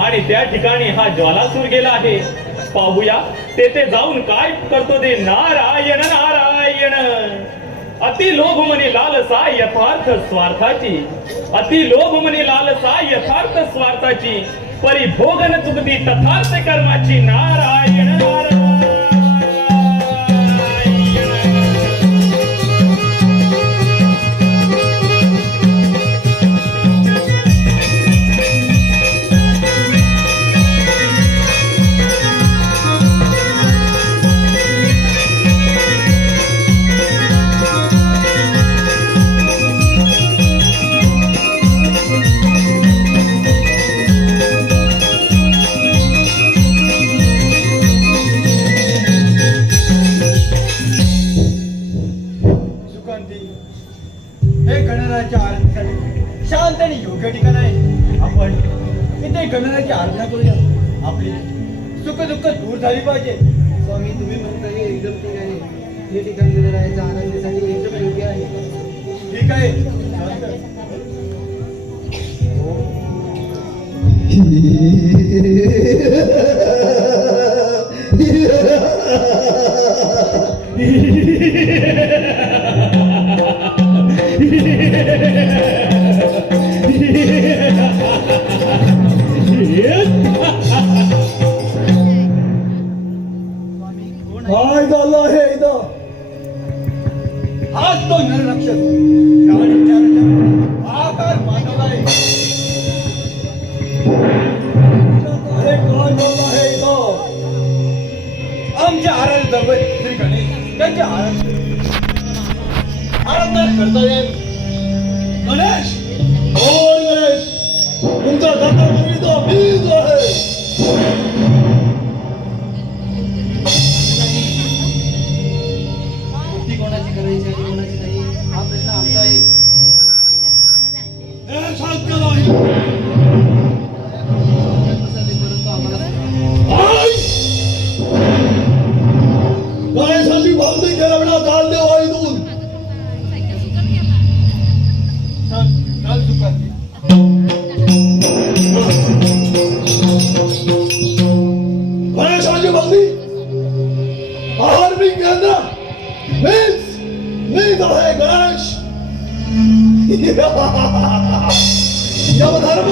आणि त्या ठिकाणी हा ज्वालासूर गेला आहे. पाहूया तेथे जाऊन काय करतो ते. नारायण नारायण. अति लोभ मनी लालसा यथार्थ स्वार्थाची. अति लोभ मनी लालसा यथार्थ स्वार्थाची. परिभोग न चुकती तथार्थ कर्माची. नारायण नारायण. हे गणरायाच्या आराधनेसाठी शांत आणि योग्य ठिकाण आहे. आपण इथे गणरायाची आराधना करूया. आपली सुख दुःख दूर झाली पाहिजे. स्वामी तुम्ही म्हणता हे एकदम ठीक आहे. हे ठिकाण गणरायाच्या आराधनेसाठी एकदम योग्य आहे. ठीक आहे. काय झालं हे इथं? हाच तो नररक्षक आकार मानव आहे. अरे काय झालं हे इथं? आमच्या आराध्य दैवत श्री गणेश त्यांच्या आराधना करता गणेश. कोण गणेश? तुमचा दाता तो मीच आहे. कोणाची करायची आणि कोणाची नाही हा प्रश्न आमचा आहे. हे शक्य नाही. परंतु आम्हाला गणेशाची भक्ती केल्या विना चाल देवा इथून. चाल सुकांती. गणेशाची भक्ती आहार्मिक केंद्र मीच आहे गणेश. यमधर्म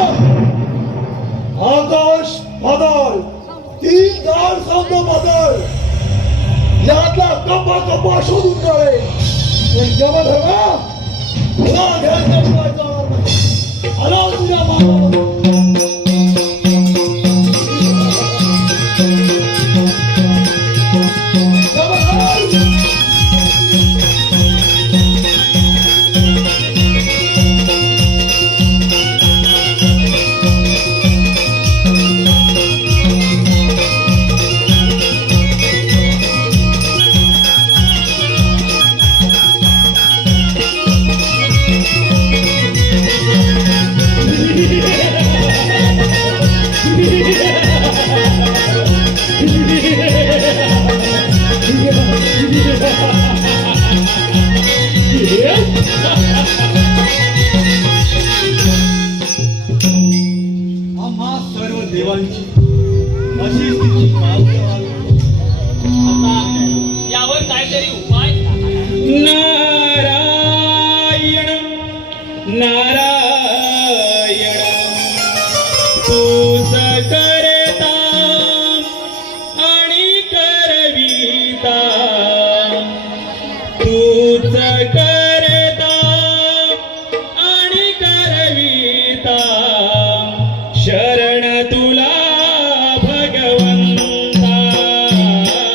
आकाश पाताळ 3 दार सामना पाताळ यातला कप्पा शोधून काढे. पण यमधर्म तुला घ्यायचा जाणार नाही. आला तुझ्या मागावर. आम्हा सर्व देवांची अशी स्थिती का व्हावी? आता यावर काहीतरी उपाय नारायण नारायण तूच करता आणि करविता तूच करता आणि करविता शरण तुला भगवंता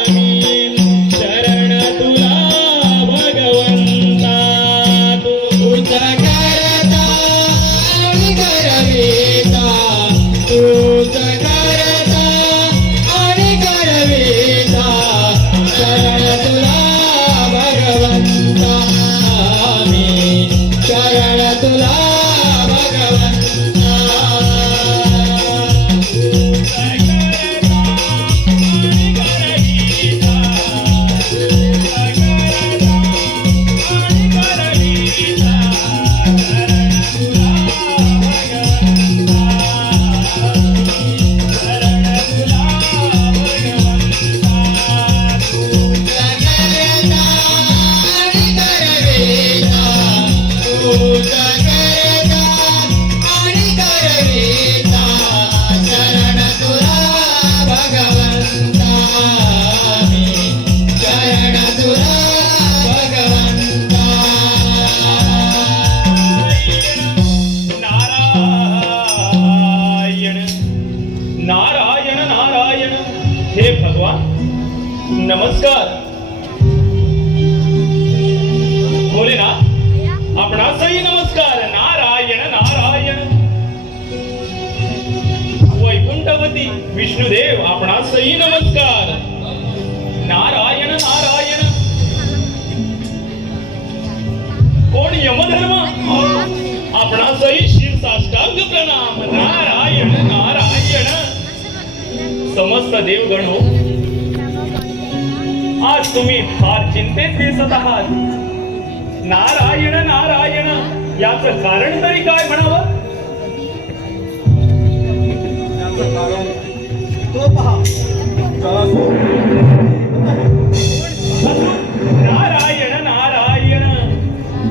मी शरण तुला भगवंता तूच करता आणि करविता तूच करता आणि करविता शरण तुला भगवंता मी शरण तुला भगवंता नारायण नारायण नारायण हे भगवान नमस्कार बोले ना आपणासही नमस्कार नारायण नारायण वैकुंठवती विष्णुदेव आपणासही नमस्कार नारायण नारायण कोण यमधर्म आपणासही शिव साष्टांग प्रणाम नारायण नारायण समस्त देवगण हो आज तुम्ही फार चिंतेत दिसत आहात नारायण नारायण याचं कारण तरी काय म्हणावं याचं कारण तो पहा जरासंध. नारायण नारायण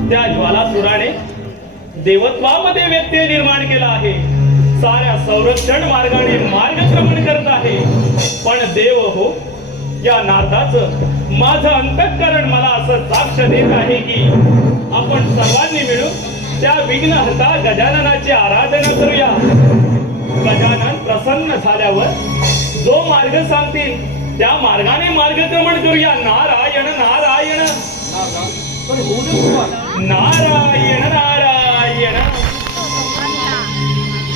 त्या ज्वालासुराने देवत्वामध्ये व्यत्यय निर्माण केला आहे साऱ्या संरक्षण मार्गाने मार्गक्रमण करत आहे पण देव हो या नारदाचं माझं अंतःकरण मला असं साक्ष देत आहे की आपण सर्वांनी मिळून त्या विघ्नहर्ता गजाननाची आराधना करूया गजानन प्रसन्न झाल्यावर जो मार्ग सांगतील त्या मार्गाने मार्गक्रमण करूया नारायण नारायण पण होऊ दे भगवान. नारायण नारायण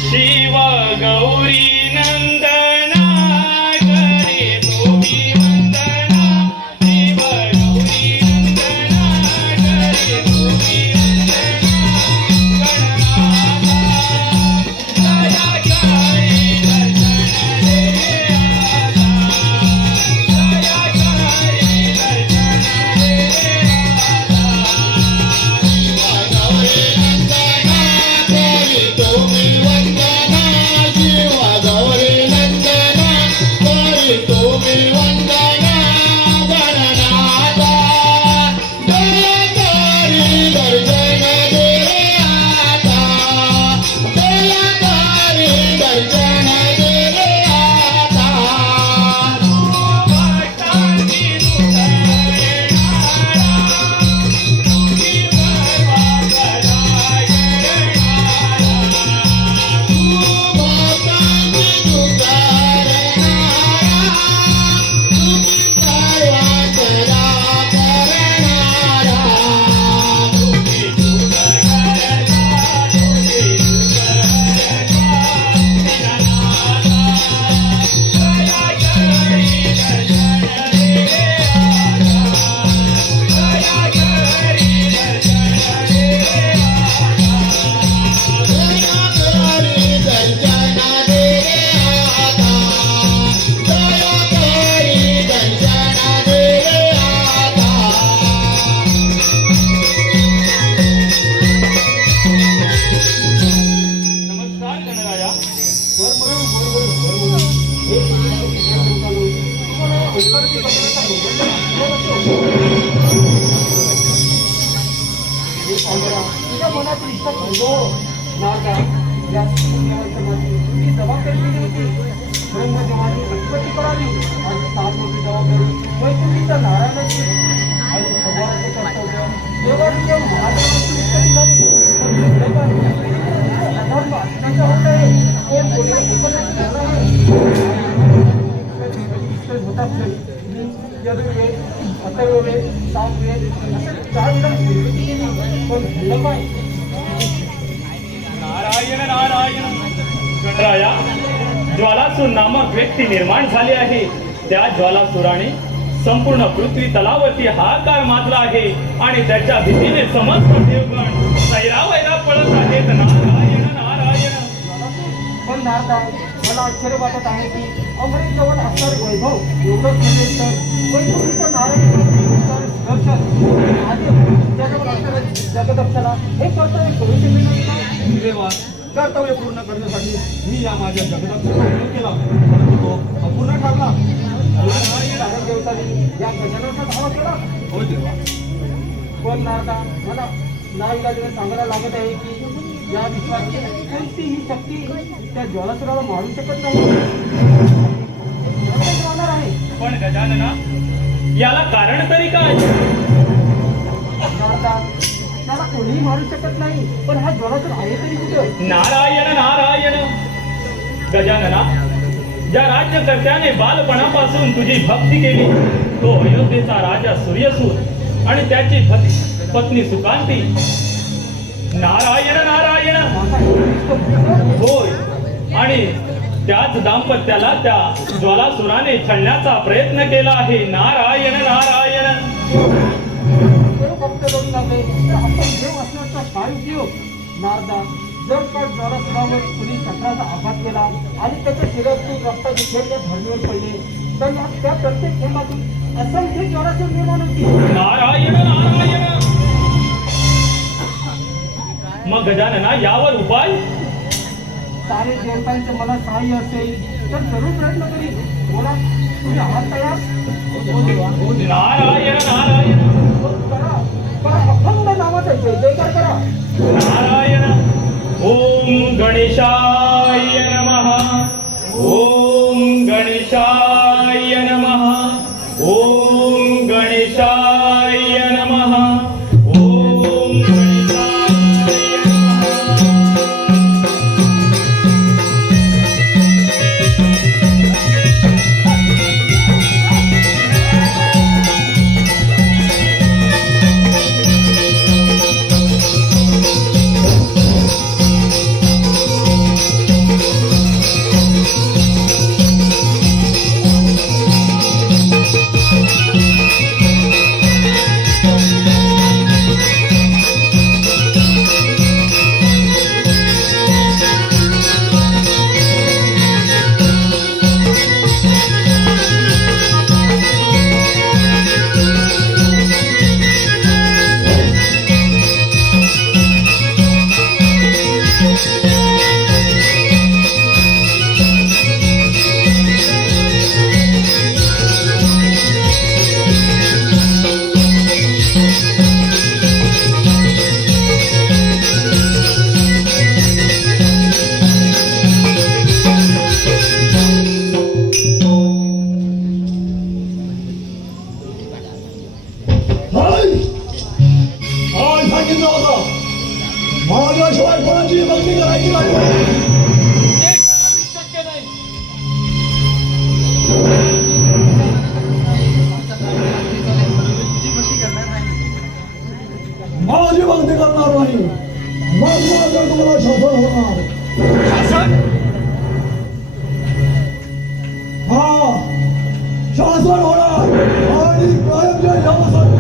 शिव गौरी नंदना करे तुम्ही वंदना शिव गौरी नंदना करे तुम्ही वंदना गणनाथा दया करे दर्शन दे आता दया करे दर्शन दे आता गौरी नंदना देवी तुम्ही वंदना शिव सांबरा तुझ्या मनात इच्छा ठेवतो नारदा या तुझी जबाबदारी दिली होती ब्रह्मदेवाने उत्पत्ती करावी आणि सात मोठी जबाबदारी वैकुंठीच्या नारायणाची आणि भगवानाचे कर्तव्य देवाच्या महादेवाची उत्पत्ती झाली पण एवढं पण अधर्म असण्याचं होत आहे कोण कोणी एकत्र झालं आहे होतात मी यजुर्वेद अथर्ववेद सामवेद असे 4 वेद केली पण झालं काय नारायण नारायण गणराया ज्वालासूर नामक व्यक्ती निर्माण झाली आहे त्या ज्वालासुराने संपूर्ण पृथ्वी तलावरती हाहाकार माजला आहे आणि त्याच्या भीतीने समस्त देवगण सैरावैरा पळत आहेत नारायण नारायण पण नारदा मला आश्चर्य वाटत आहे की अमृत जवळ असणारे वैभव एवढंच नव्हे तर वैकुंठीच्या नारायण दर्शन आधी जगावर असणाऱ्या जगदक्षाला हे कर्तव्य करू शकले देवा कर्तव्य पूर्ण करण्यासाठी मी या माझ्या जगदक्षाचा उपयोग केला परंतु तो अपूर्ण ठरला कारण देवतांनी या गजाननाचा धावा केला हो देवा पण नारदा मला नाईलाजाने सांगायला लागत आहे की या विश्वाची कोणतीही शक्ती त्या ज्वालासुराला मारू शकत नाही होणार आहे पण गजानना याला कारण तरी काय नारदा त्याला कोणीही मारू शकत नाही पण हा ज्वालासुर आहे तरी कुठे नारायण नारायण गजानना ज्या राज्यकर्त्याने बालपणापासून तुझी भक्ती केली तो अयोध्येचा राजा सूर्यसूर आणि त्याची पत्नी सुकांती नारायण नारायण होय आणि त्याच दाम्पत्याला त्या ज्वालासुराने छळण्याचा प्रयत्न केला आहे नारायण नारायण फक्त लोक जाते तर आपण देव असण्याचा काय उपयोग नारदा जर का ज्वालासुरावर कुणी शस्त्राचा आघात केला आणि त्याच्या शरीरातून रक्ताचे थेंब त्या धरणीवर पडले तर त्या प्रत्येक थेंबातून असंख्य ज्वालासुर निर्माण होतील नारायण नारायण मग गजानना यावर उपाय सारे देवतांचे मला सहाय्य असेल तर जरूर प्रयत्न करीन बोला तुम्ही आहात तयार नारायण नारायण करा करा अखंड नावाचा जय जयकार करा नारायण ओम गणेशाय नमः ओम गणेशाय नमः ओम गणेशाय नमः ओम गणेशाय सांगितलं होतं माझ्याशिवाय कोणाची भक्ती करायची नाही ते शक्य नाही माझी भक्ती करणार नाही मग माझं तुम्हाला शासन होणार शासन हा शासन होणार आणि कायमच्या शासन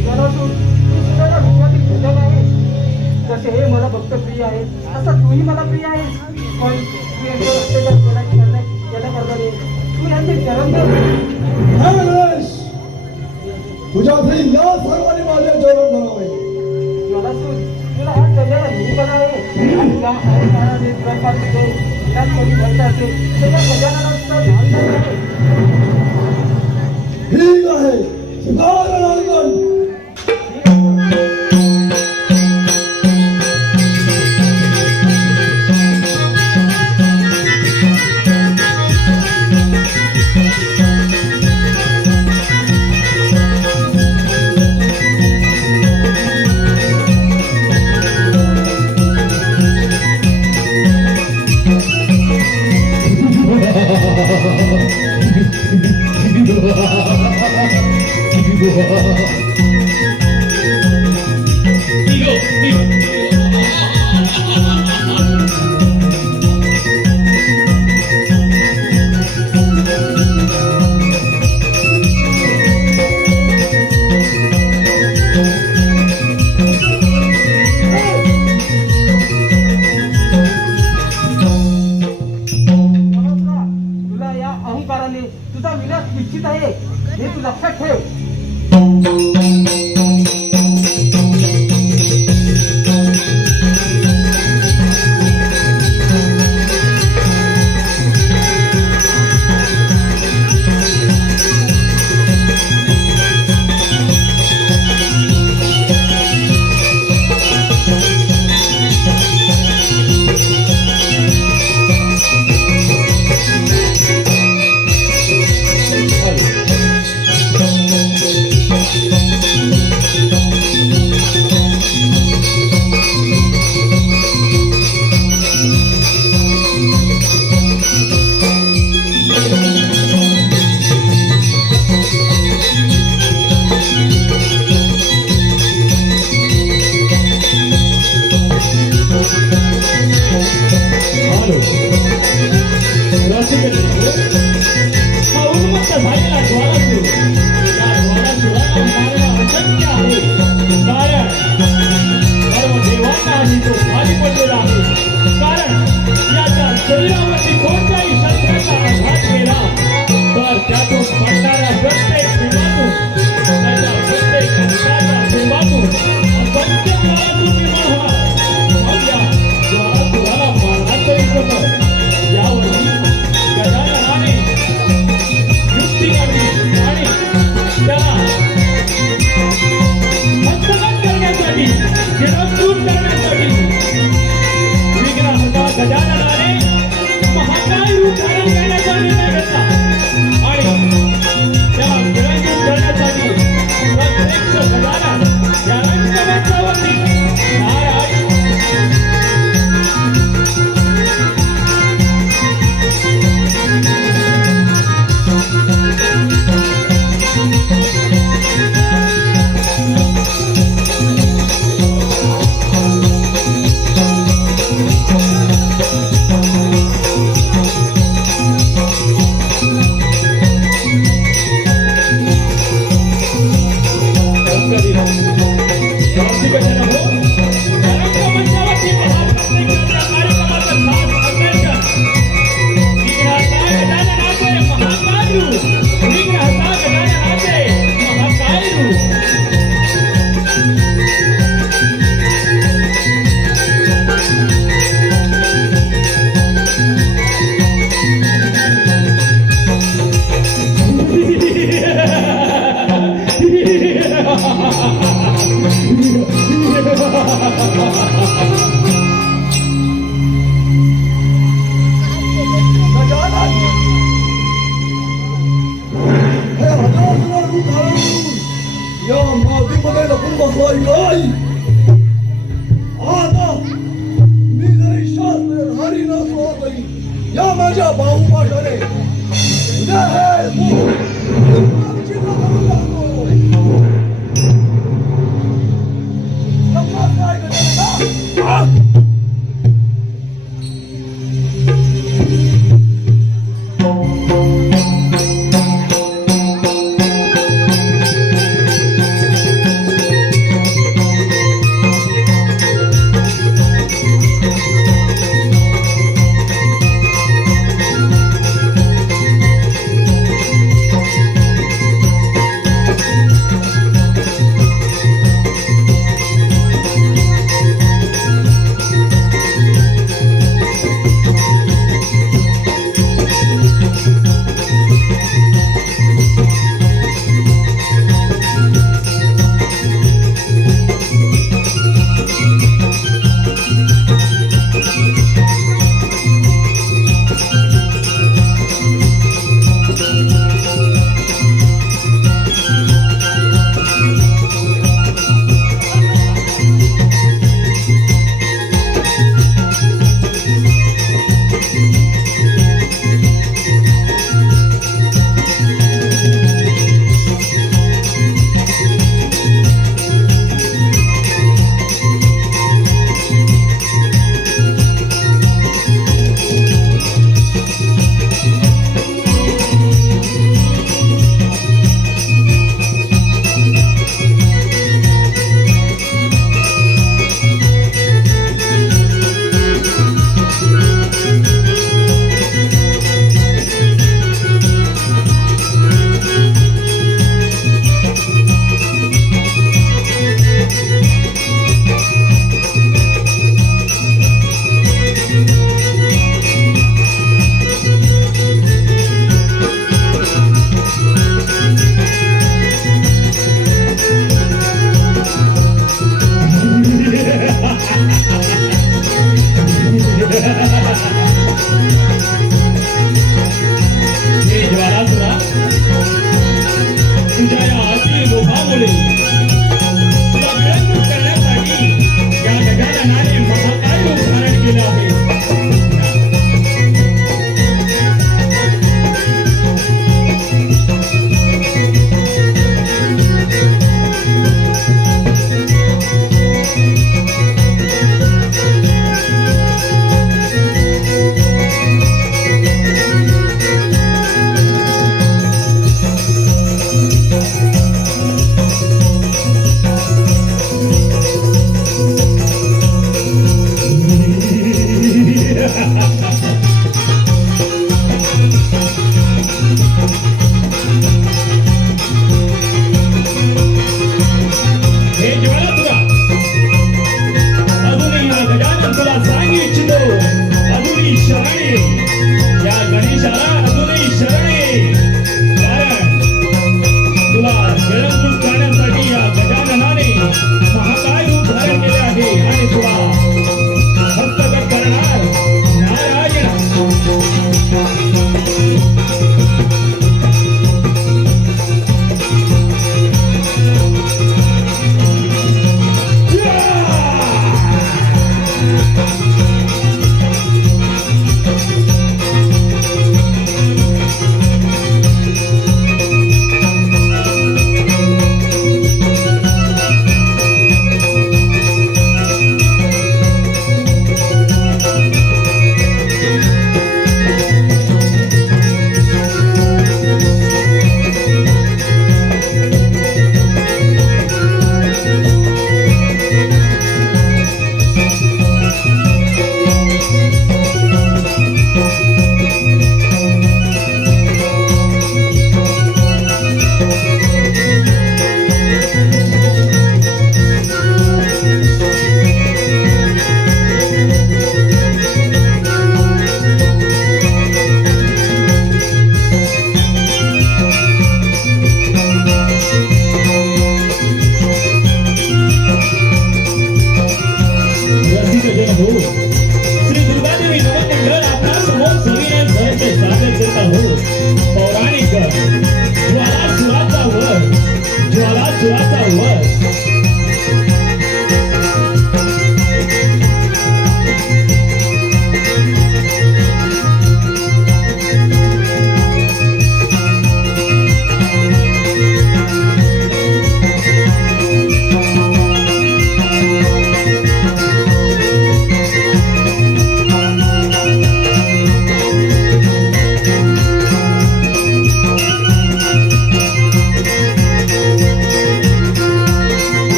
ज्वालासूर तू सुद्धा ना विश्वातील पूजक आहे जसे हे मला भक्त प्रिय आहे तसं तूही मला प्रिय आहेस पण तू यांच्या अत्याचार केल्या करणारे तू यांचे चरण धर तुझ्या घरी या सर्वांनी माझे चरण धरावे ज्वालासूर तुला हा कल्याण हिरीपणा आहे आणि त्या अहंकाराने प्रसाद दिले त्यात कधी घडत असेल त्याच्या गजाननाला सुद्धा ध्यान नाही आहे ठीक आहे गजानन तुला या अहंकाराने तुझा विनाश निश्चित आहे हे तू लक्षात ठेव. हे ज्वाला तुला अजूनही हा गजानन तुला सांगू इच्छितो अजूनही शरणे या गणेशाला अजूनही शरणे कारण तुला जळमूळ करण्यासाठी या गजाननाने महाकाय रूप धारण केले आहे आणि तुला हस्तगत करणार नारायण रसिकजन हो श्री दुर्गादेवी नवमंडळ आपल्या समोर सविनय सहर्ष स्वागत करत आहोत पौराणिक ज्वालासुराचा वध